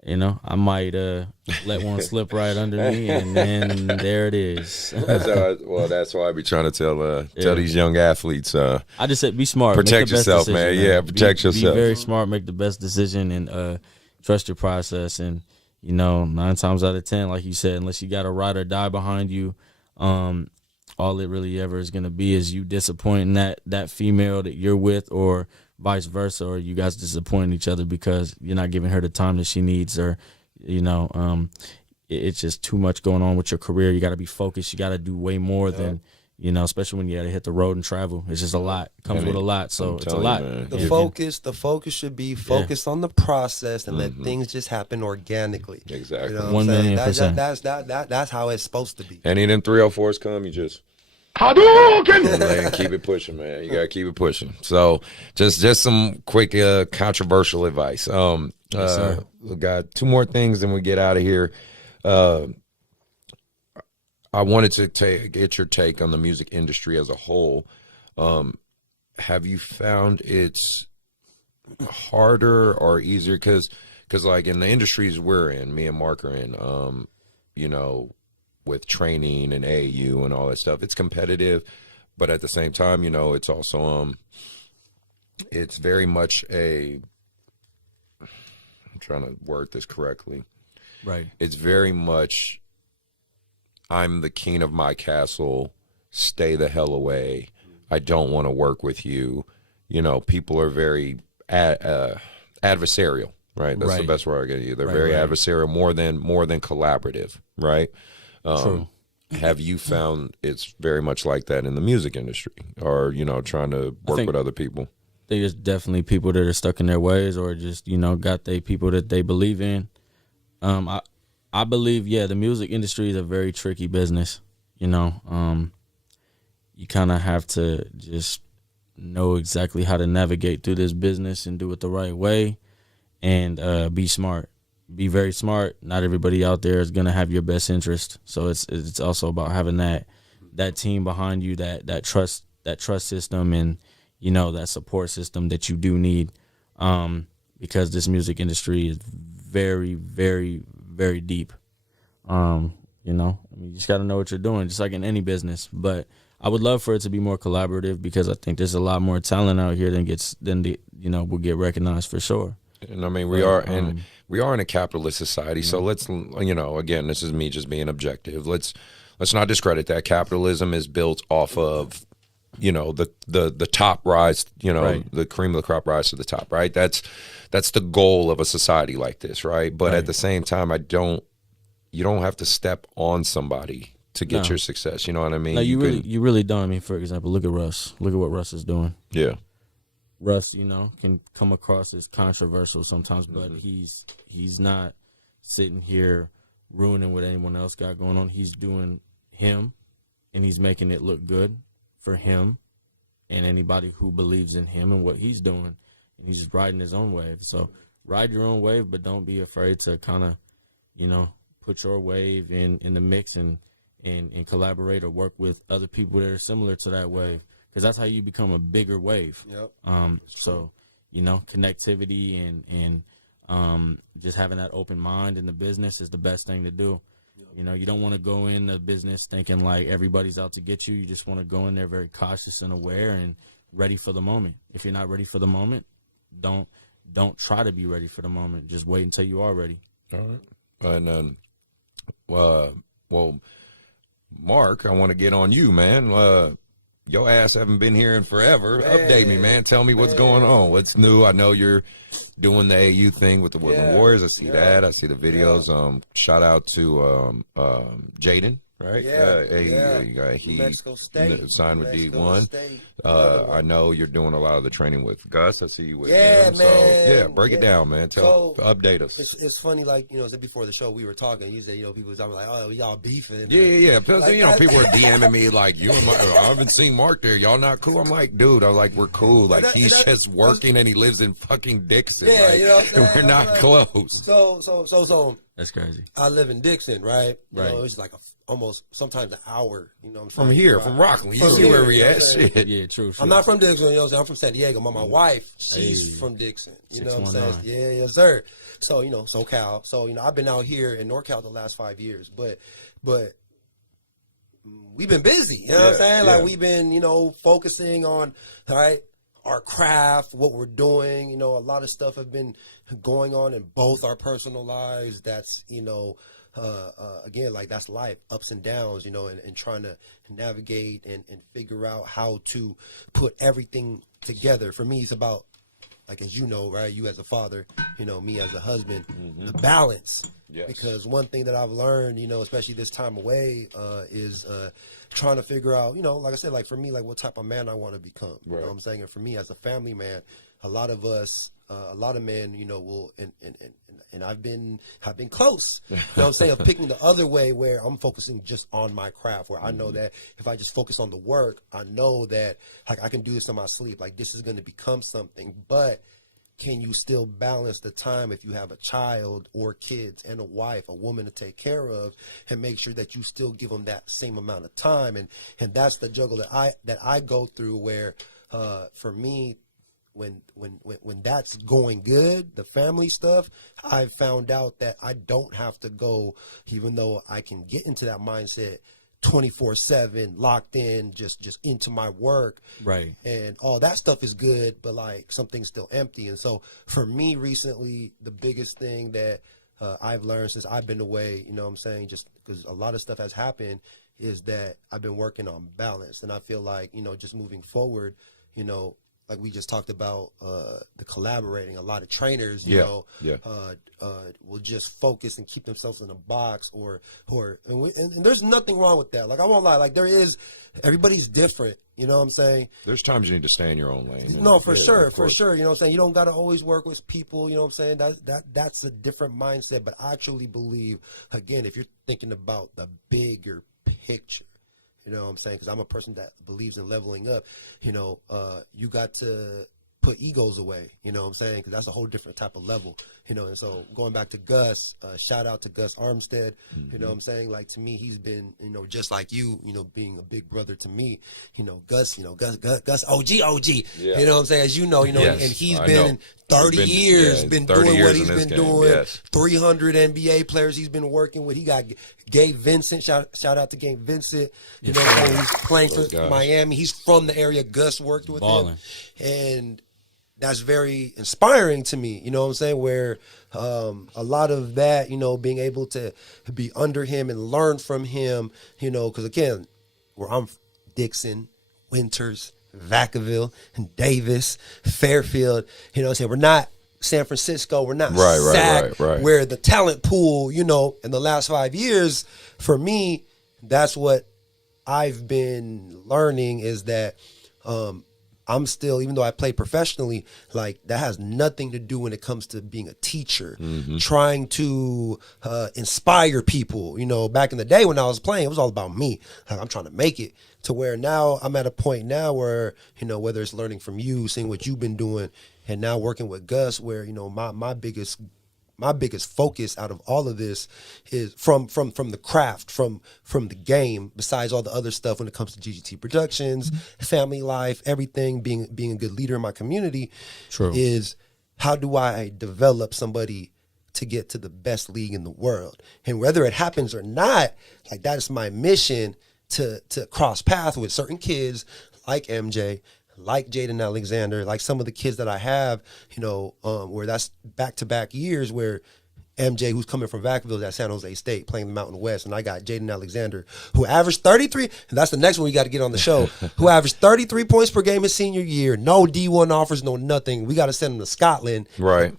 I might let one slip right under me, and then there it is. That's why I be trying to tell these young athletes. I just said be smart, protect yourself, man. Yeah, protect yourself. Be very smart, make the best decision, and trust your process. And 9 times out of 10, like you said, unless you got a ride or die behind you, all it really ever is gonna be is you disappointing that female that you're with, or vice versa, or you guys disappointing each other because you're not giving her the time that she needs, or it's just too much going on with your career. You got to be focused. You got to do way more than especially when you got to hit the road and travel. It's just a lot. It comes with a lot, so it's a lot. The focus should be focused on the process and let things just happen organically. Exactly. 1,000,000%. That's how it's supposed to be. Any of them 304s come, you just Hadouken! Keep it pushing, man. You gotta keep it pushing. So, just some quick controversial advice. Yes, we got 2 more things, and we get out of here. I wanted to get your take on the music industry as a whole. Have you found it's harder or easier? Because like in the industries we're in, me and Mark are in, with training and AAU and all that stuff, it's competitive, but at the same time, it's also it's very much I'm trying to word this correctly. Right. It's very much I'm the king of my castle, stay the hell away. I don't want to work with you. People are very adversarial, right? That's the best word I can use. They're very adversarial, more than collaborative, right? True. Have you found it's very much like that in the music industry, or trying to work with other people? There's definitely people that are stuck in their ways, or just got they people that they believe in. I believe the music industry is a very tricky business. You kind of have to just know exactly how to navigate through this business and do it the right way, and be smart. Be very smart. Not everybody out there is gonna have your best interest, so it's also about having that team behind you, that trust system, and that support system that you do need, because this music industry is very, very, very deep. You just got to know what you're doing, just like in any business. But I would love for it to be more collaborative because I think there's a lot more talent out here will get recognized for sure. And I mean, we are in a capitalist society. So let's, again, this is me just being objective. Let's not discredit that. Capitalism is built off of, the top rise, Right. the cream of the crop rise to the top, right? That's the goal of a society like this, right? But at the same time, you don't have to step on somebody to get your success. You know what I mean? No, you really don't. I mean, for example, look at Russ. Look at what Russ is doing. Yeah. Russ, can come across as controversial sometimes, but he's not sitting here ruining what anyone else got going on. He's doing him, and he's making it look good for him and anybody who believes in him and what he's doing, and he's just riding his own wave. So ride your own wave, but don't be afraid to kind of, put your wave in the mix and collaborate or work with other people that are similar to that wave. Because that's how you become a bigger wave. Yep. So, connectivity and just having that open mind in the business is the best thing to do. Yep. You don't want to go in the business thinking like everybody's out to get you. You just want to go in there very cautious and aware and ready for the moment. If you're not ready for the moment, don't try to be ready for the moment. Just wait until you are ready. All right. And then, well, Mark, I want to get on you, man. Your ass haven't been here in forever. Update me, man. Tell me what's going on. What's new? I know you're doing the AU thing with the Woodland Warriors. I see that. I see the videos. Shout out to Jaden, right? He Mexico State. signed with D1. I know you're doing a lot of the training with Gus. I see you with him. Man. So, break it down, man. Update us. It's funny, like, before the show we were talking, you said, people was like, oh, y'all beefing. Yeah. Because, people were DMing me like, you and I haven't seen Mark there. Y'all not cool? I'm like, dude, we're cool. Like, he's just working and he lives in fucking Dixon. Yeah, like, we're not close. So That's crazy. I live in Dixon, right? Right. It's like almost sometimes an hour, From here, from Rockland. You see where we at? Shit. Yeah, true. I'm not from Dixon, I'm from San Diego. My wife, she's from Dixon. You know what I'm saying? Yeah, yes, sir. So, SoCal. So, I've been out here in NorCal the last 5 years, but we've been busy. You know what I'm saying? Like, we've been, focusing on, all right, our craft, what we're doing. A lot of stuff have been going on in both our personal lives. That's, again, like, that's life, ups and downs, and trying to navigate and figure out how to put everything together. For me, it's about, like, as you know, right, you as a father, me as a husband, the balance. Yes. Because one thing that I've learned, especially this time away, is trying to figure out, like I said, like, for me, like, what type of man I want to become. You know what I'm saying? And for me, as a family man, a lot of us, a lot of men, will, and I've been close, what I'm saying, of picking the other way where I'm focusing just on my craft, where I know that if I just focus on the work, I know that, like, I can do this in my sleep. Like, this is going to become something. But can you still balance the time if you have a child or kids and a wife, a woman to take care of, and make sure that you still give them that same amount of time? And that's the juggle that I go through, where for me, when that's going good, the family stuff, I've found out that I don't have to go, even though I can get into that mindset 24/7, locked in, just into my work, right? And all that stuff is good, but like, something's still empty. And so for me recently, the biggest thing that I've learned since I've been away, what I'm saying, just because a lot of stuff has happened, is that I've been working on balance. And I feel like, just moving forward, like we just talked about, the collaborating, a lot of trainers, will just focus and keep themselves in a box, and there's nothing wrong with that. Like, I won't lie, like, everybody's different. You know what I'm saying? There's times you need to stay in your own lane. No, for sure. You know what I'm saying? You don't got to always work with people. You know what I'm saying? That's a different mindset. But I truly believe, again, if you're thinking about the bigger picture, you know what I'm saying? Because I'm a person that believes in leveling up. You got to put egos away. You know what I'm saying? Because that's a whole different type of level. And so going back to Gus, shout out to Gus Armstead. You know what I'm saying? Like, to me, he's been, just like you, being a big brother to me. Gus, Gus OG. You know what I'm saying? As you know, Yes, and he's I been know. in 30 years been doing what he's been doing. Yes. 300 NBA players he's been working with. He got Gabe Vincent. Shout out to Gabe Vincent. You know what I'm saying? He's playing for Miami. He's from the area. Gus worked with him. And that's very inspiring to me. You know what I'm saying? Where a lot of that, you know, being able to be under him and learn from him, you know, because again, where I'm Dixon, Winters, Vacaville, and Davis, Fairfield, you know what I'm saying? We're not San Francisco. We're not SAC, where the talent pool, you know, in the last 5 years, for me, that's what I've been learning is that I'm still, even though I play professionally, like that has nothing to do when it comes to being a teacher, trying to inspire people. You know, back in the day when I was playing, it was all about me. Like, I'm trying to make it to where now I'm at a point now where, you know, whether it's learning from you, seeing what you've been doing, and now working with Gus, where, you know, my biggest focus out of all of this is from the craft, from the game, besides all the other stuff when it comes to GGT Productions, family life, everything, being a good leader in my community. True. Is how do I develop somebody to get to the best league in the world? And whether it happens or not, like that is my mission to cross paths with certain kids like MJ, like Jaden Alexander, like some of the kids that I have, you know, where that's back-to-back years where MJ, who's coming from Vacaville at San Jose State, playing the Mountain West, and I got Jaden Alexander, who averaged 33, and that's the next one we got to get on the show, who averaged 33 points per game his senior year, no D1 offers, no nothing. We got to send him to Scotland,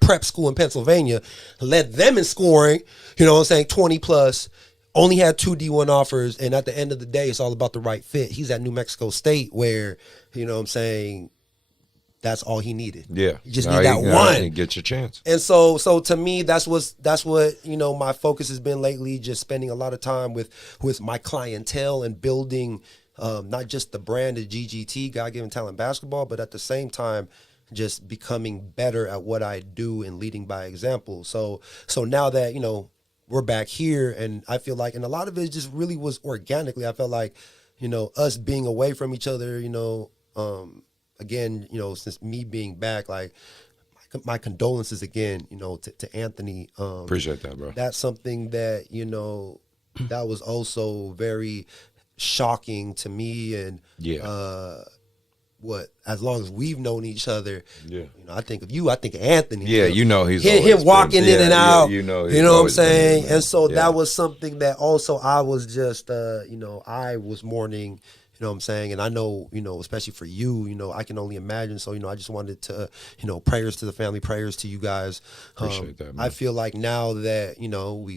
prep school in Pennsylvania, led them in scoring, you know what I'm saying, 20+. Only had 2 D1 offers, and at the end of the day, it's all about the right fit. He's at New Mexico State where, you know what I'm saying, that's all he needed. Yeah. You just need that one. You get your chance. And so to me, that's what, you know, my focus has been lately, just spending a lot of time with my clientele and building not just the brand of GGT, God-Given Talent Basketball, but at the same time, just becoming better at what I do and leading by example. So now that, you know, we're back here, and I feel like, and a lot of it just really was organically. I felt like, you know, us being away from each other, you know, again, you know, since me being back, like my condolences again, you know, to Anthony. Appreciate that, bro. That's something that, you know, that was also very shocking to me, and as long as we've known each other, you know, I think of you, I think of Anthony. Yeah, you know, he's him walking in and out. You know what I'm saying? And so that was something that also I was just, you know, I was mourning. You know what I'm saying? And I know, you know, especially for you, you know, I can only imagine. So, you know, I just wanted to, you know, prayers to the family, prayers to you guys. Appreciate that, man. I feel like now that, you know,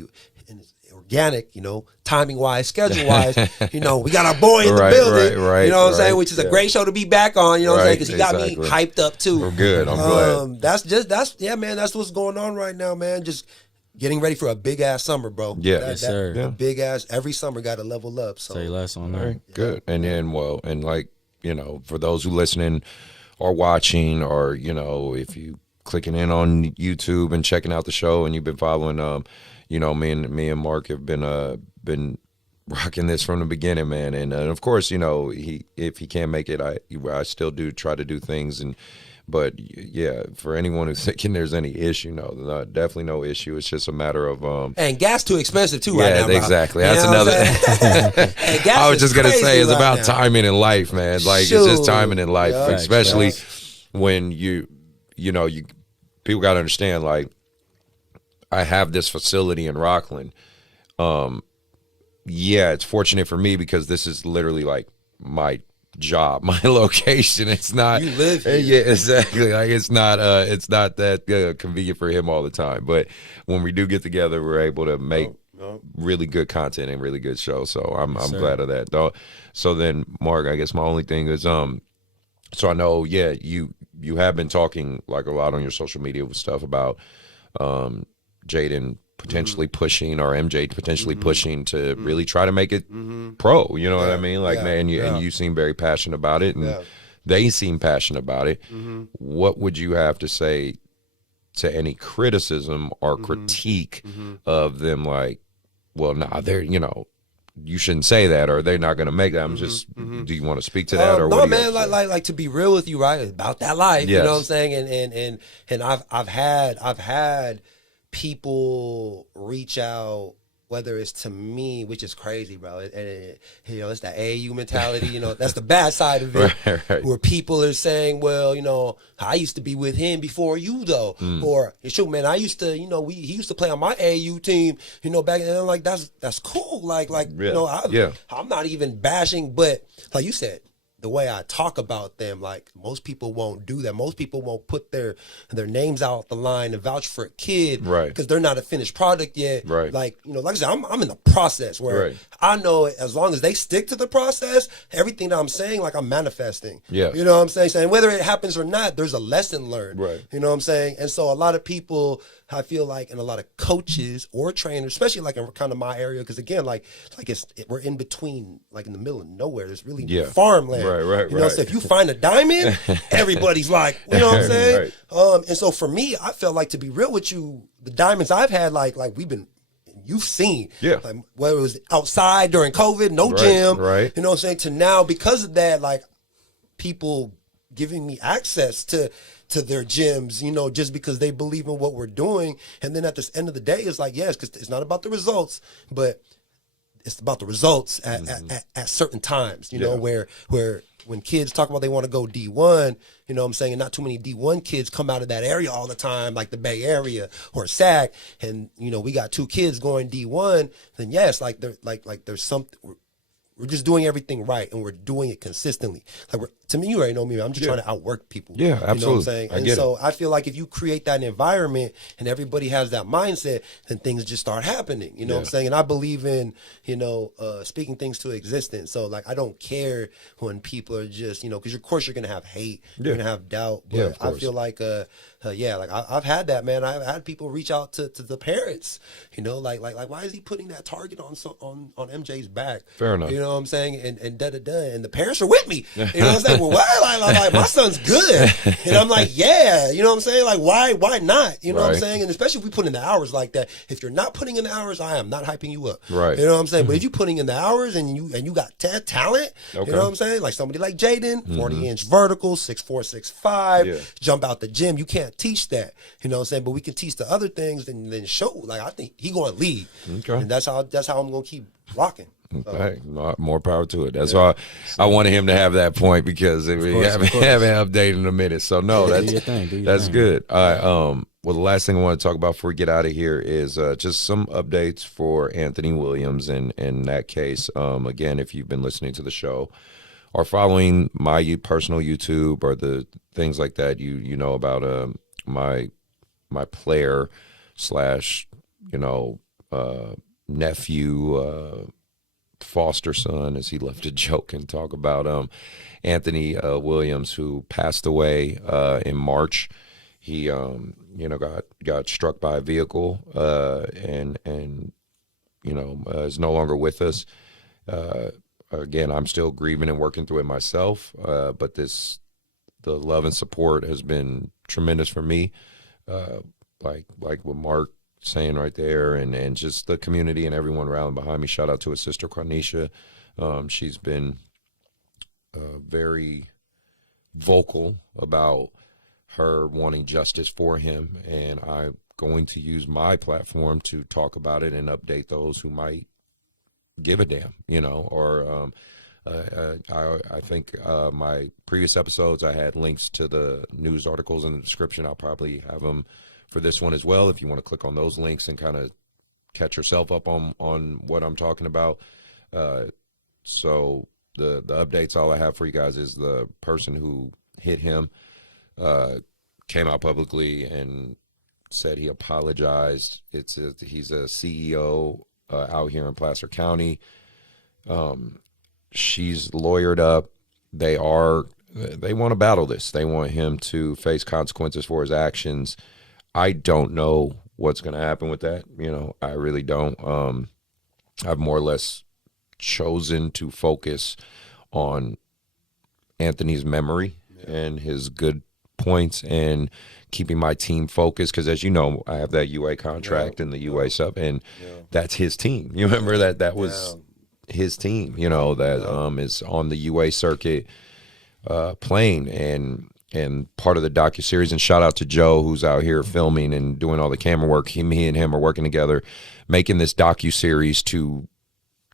and it's organic, you know, timing-wise, schedule-wise, you know, we got our boy in the building, you know what I'm saying, which is a great show to be back on, you know what I'm saying, because he got me hyped up, too. We're good. I'm glad. That's what's going on right now, man. Just getting ready for a big-ass summer, bro. Yeah. Yes, sir. Yeah. Big-ass, every summer got to level up. So. Say less on that. All right, good. And then, well, and like, you know, for those who listening or watching, or, you know, if you clicking in on YouTube and checking out the show and you've been following, you know, me and Mark have been rocking this from the beginning, man. And of course, you know, if he can't make it, I still do try to do things. But yeah, for anyone who's thinking there's any issue, no, definitely no issue. It's just a matter of and gas too expensive too right now. Yeah, exactly. That's another. I was just gonna say it's about timing in life, man. Like it's just timing in life, especially when you know, people got to understand, like, I have this facility in Rockland. Yeah, it's fortunate for me because this is literally like my job, my location. It's not. You live here. Yeah, exactly. Like it's not that convenient for him all the time. But when we do get together, we're able to make really good content and really good shows. So I'm glad of that. Though. So then, Mark, I guess my only thing is so I know, yeah, you have been talking like a lot on your social media with stuff about Jaden potentially pushing, or MJ potentially pushing to really try to make it pro. You know what I mean? Like, man, and you seem very passionate about it, and they seem passionate about it. What would you have to say to any criticism or critique of them? Like, well, nah, they're, you know, you shouldn't say that, or they're not going to make that. I'm just. Do you want to speak to that, or no, what? Man, like to be real with you, right? About that life, Yes. you know what I'm saying? And I've had people reach out, whether it's to me, which is crazy, bro. And you know, it's that AAU mentality. You know, that's the bad side of it, right. where people are saying, well, you know, I used to be with him before you, though, or shoot, man, I used to, you know, he used to play on my AAU team, you know, back then. I'm like, that's cool, like you know, I'm not even bashing, but like you said, the way I talk about them, like most people won't do that. Most people won't put their names out the line and vouch for a kid, right? Because they're not a finished product yet, right? Like, you know, like I said, I'm in the process where I know as long as they stick to the process, everything that I'm saying, like I'm manifesting. Yeah, you know what I'm saying? Saying whether it happens or not, there's a lesson learned, right? You know what I'm saying? And so a lot of people, I feel like, and a lot of coaches or trainers, especially like in kind of my area, because again, we're in between, like in the middle of nowhere. There's really farmland, right. You know, so if you find a diamond, everybody's like, you know what I'm saying? And so for me, I felt like, to be real with you, the diamonds I've had, like you've seen, like, whether it was outside during COVID, no gym, right? You know what I'm saying? To now, because of that, like people giving me access to their gyms, you know, just because they believe in what we're doing. And then at the end of the day, it's like, yes, because it's not about the results, but it's about the results at certain times, you know, where when kids talk about they want to go D1, you know what I'm saying, and not too many D1 kids come out of that area all the time, like the Bay Area or SAC, and, you know, we got 2 kids going D1, then yes, like there's something, we're just doing everything right, and we're doing it consistently. Like, to me, you already know me, I'm just trying to outwork people. Yeah, absolutely. You know what I'm saying? And so I feel like if you create that environment and everybody has that mindset, then things just start happening. You know what I'm saying? And I believe in, you know, speaking things to existence. So, like, I don't care when people are just, you know, because of course you're going to have hate, you're going to have doubt. But I feel like, like I've had that, man. I've had people reach out to the parents, you know, like why is he putting that target on MJ's back? Fair enough. You know what I'm saying? And da-da-da. And the parents are with me. You know what I'm saying? Well, why? Like, my son's good. And I'm like, yeah. You know what I'm saying? Like, why not? You know what I'm saying? And especially if we put in the hours like that. If you're not putting in the hours, I am not hyping you up. Right. You know what I'm saying? But if you're putting in the hours and you got talent, you know what I'm saying? Like somebody like Jaden, 40-inch vertical, 6'4", 6'5", jump out the gym. You can't teach that. You know what I'm saying? But we can teach the other things and then show. Like, I think he going to lead. Okay. And that's how I'm going to keep rocking. Hey, more power to it. That's why I wanted him to have that point, because we haven't updated in a minute. So no, that's good. All right. Well, the last thing I want to talk about before we get out of here is just some updates for Anthony Williams. And in that case, again, if you've been listening to the show or following my personal YouTube or the things like that, you know about my player / nephew, foster son, as he loved to joke and talk about, Anthony Williams, who passed away in March. He got struck by a vehicle and is no longer with us. Again, I'm still grieving and working through it myself, but the love and support has been tremendous for me, like what Mark saying right there, and just the community and everyone rallying behind me. Shout out to his sister Carnisha. She's been very vocal about her wanting justice for him, and I'm going to use my platform to talk about it and update those who might give a damn, or I think my previous episodes, I had links to the news articles in the description. I'll probably have them for this one as well, if you want to click on those links and kind of catch yourself up on what I'm talking about. So the updates, all I have for you guys is the person who hit him came out publicly and said he apologized. He's a CEO out here in Placer County. She's lawyered up. They want to battle this. They want him to face consequences for his actions. I don't know what's going to happen with that. I really don't. I've more or less chosen to focus on Anthony's memory and his good points and keeping my team focused, because as you know, I have that UA contract and the UA sub, and that's his team. You remember that was his team, you know, that is on the UA circuit playing, and part of the docuseries. And shout out to Joe, who's out here filming and doing all the camera work. Me and him are working together, making this docuseries to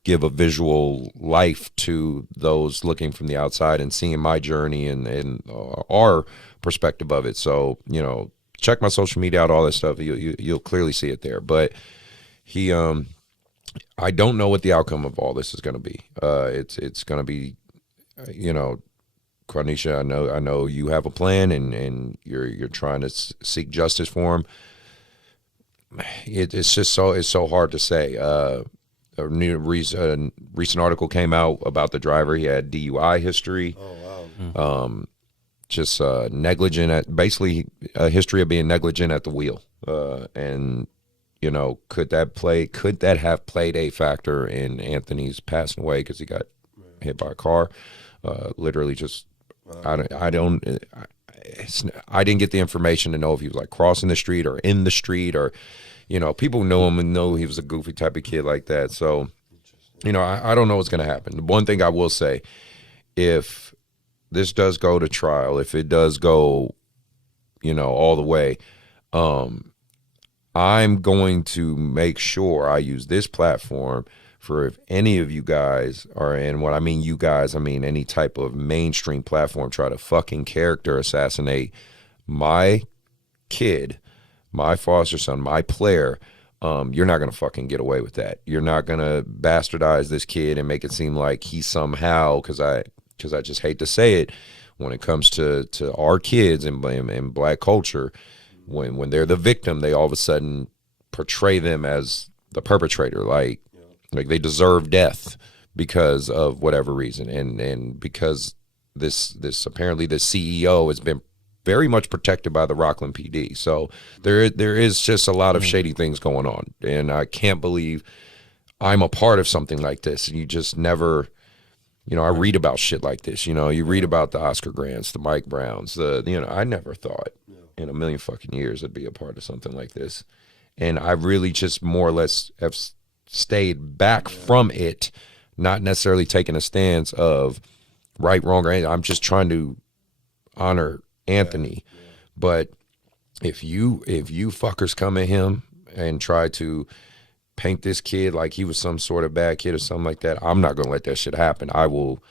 give a visual life to those looking from the outside and seeing my journey and our perspective of it. So, you know, check my social media out, all that stuff. You'll clearly see it there. But he, I don't know what the outcome of all this is going to be. It's going to be, you know, Quanisha, I know you have a plan, and you're trying to seek justice for him. It's just so hard to say. A recent article came out about the driver. He had DUI history. Oh wow. Just negligent basically a history of being negligent at the wheel. And you know, could that have played a factor in Anthony's passing away because he got hit by a car? Literally, just I didn't get the information to know if he was like crossing the street or in the street, or you know, people know him and know he was a goofy type of kid like that. So, you know, I don't know what's going to happen. The one thing I will say, if this does go to trial, if it does go, you know, all the way, I'm going to make sure I use this platform for if any of you guys are, and when I mean you guys, I mean any type of mainstream platform, try to fucking character assassinate my kid, my foster son, my player, you're not going to fucking get away with that. You're not going to bastardize this kid and make it seem like he somehow, because I just hate to say it, when it comes to our kids and black culture, when they're the victim, they all of a sudden portray them as the perpetrator, like they deserve death because of whatever reason, and because this apparently the CEO has been very much protected by the Rockland PD. So there is just a lot of shady things going on, and I can't believe I'm a part of something like this. And you just never, you know, I read about shit like this. You know, you read about the Oscar Grants, the Mike Browns, I never thought in a million fucking years I'd be a part of something like this, and I really just more or less have stayed back from it, not necessarily taking a stance of right, wrong, or anything. I'm just trying to honor Anthony. But if you fuckers come at him and try to paint this kid like he was some sort of bad kid or something like that, I'm not gonna let that shit happen. I will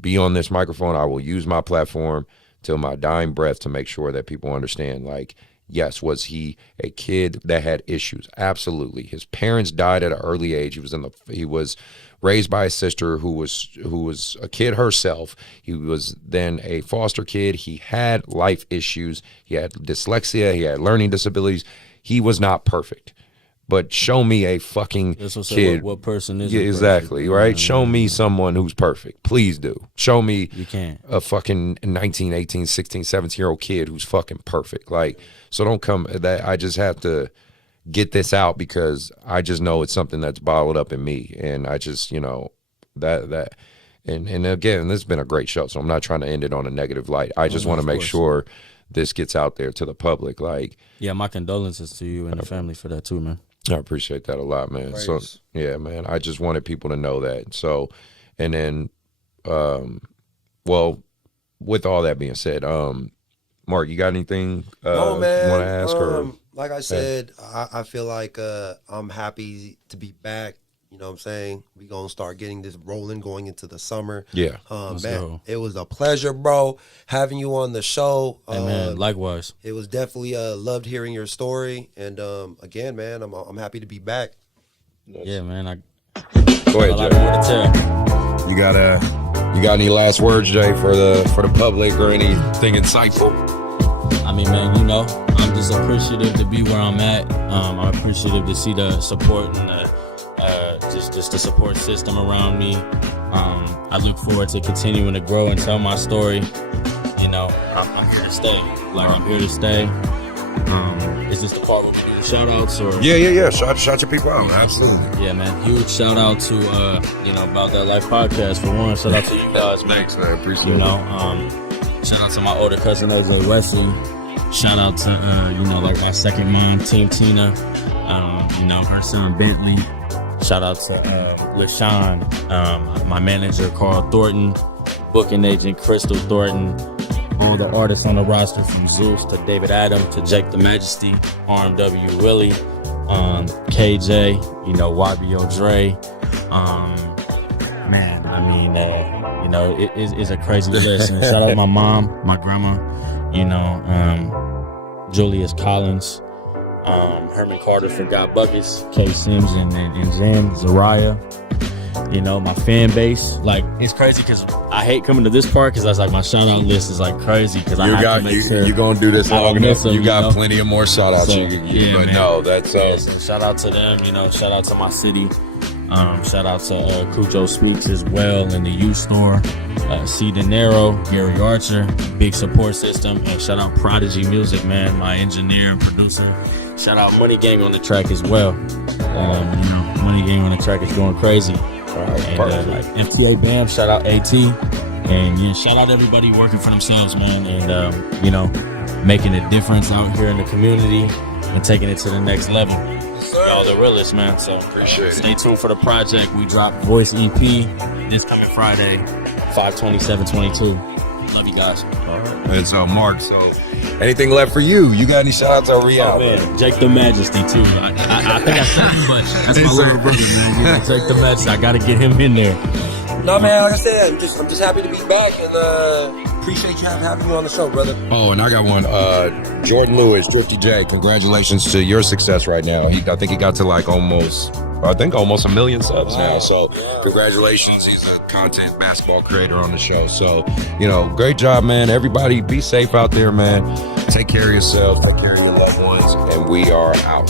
be on this microphone. I will use my platform till my dying breath to make sure that people understand, like, yes, was he a kid that had issues? Absolutely. His parents died at an early age. He was raised by a sister who was a kid herself. He was then a foster kid. He had life issues. He had dyslexia. He had learning disabilities. He was not perfect. But show me a fucking kid. What person is exactly, perfect? right? Show me someone who's perfect. Please do. Show me you can't. A fucking 19, 18, 16, 17-year-old kid who's fucking perfect. Like, so don't come that I just have to get this out because I just know it's something that's bottled up in me. And I just, you know, that and again, this has been a great show, so I'm not trying to end it on a negative light. I just want to make sure this gets out there to the public. Like, yeah, my condolences to you and the family for that too, man. I appreciate that a lot, man. Praise. So yeah, man, I just wanted people to know that. So, and then, well, with all that being said, Mark, you got anything no, man. You want to ask? Or like I said, I feel like I'm happy to be back. You know what I'm saying? We gonna start getting this rolling going into the summer. Yeah. Man, it was a pleasure, bro, having you on the show. Hey, man, likewise. It was definitely loved hearing your story, and again, man, I'm happy to be back. Yeah, man. Go ahead, Jay. You got any last words, Jay, for the public or anything insightful? I mean, man, you know, I'm just appreciative to be where I'm at. I'm appreciative to see the support and the just the support system around me. I look forward to continuing to grow and tell my story. You know, I'm here to stay. Like, I'm here to stay. Is this the part where we do the shout outs or? Yeah. Shout your people out. You know, absolutely. So, yeah, man. Huge shout out to About That Life podcast for one. Shout out to you guys, man. Thanks, man. Appreciate it. Shout out to my older cousin AJ Wesley. Shout out to like my second mom, Team Tina. Her son Bentley. Shout out to LaShawn, my manager Carl Thornton, booking agent Crystal Thornton, all the artists on the roster from Zeus to David Adam to Jake the Majesty, RMW Willie, KJ, YBO Dre. Man, I mean, it's a crazy list. And shout out to my mom, my grandma, Julius Collins, Herman Carter for God Buckets, K Sims and Jen, Zariah. My fan base, like, it's crazy because I hate coming to this part because I was like, my shout out list is like crazy because I have to make sure you're gonna do this long enough. You got plenty of more shout outs. So, but man. No, that's so shout out to them. Shout out to my city. Shout out to Cujo Speaks as well in the U store. C. De Niro, Gary Archer, big support system, and shout out Prodigy Music, man, my engineer and producer. Shout out Money Gang on the track as well. Money Gang on the track is going crazy. And FTA Bam, shout out AT, and shout out everybody working for themselves, man, and making a difference out here in the community and taking it to the next level. Yes, sir. Y'all the realest, man. So appreciate it. Stay tuned for the project. We drop Voice EP this coming Friday, 5/27/22. Love you guys. All right. And so, Mark, anything left for you? You got any shout outs or re-out? Man, Jake the Majesty too. I think I said him, but that's my little brother, man. Jake the Majesty. I got to get him in there. No, man, like I said, I'm just happy to be back and appreciate you having you on the show, brother. Oh, and I got one. Jordan Lewis, Drifty J, congratulations to your success right now. I think he got to like almost 1 million subs now. So congratulations. Awesome. He's a content basketball creator on the show. So, great job, man. Everybody be safe out there, man. Take care of yourselves, take care of your loved ones, and we are out.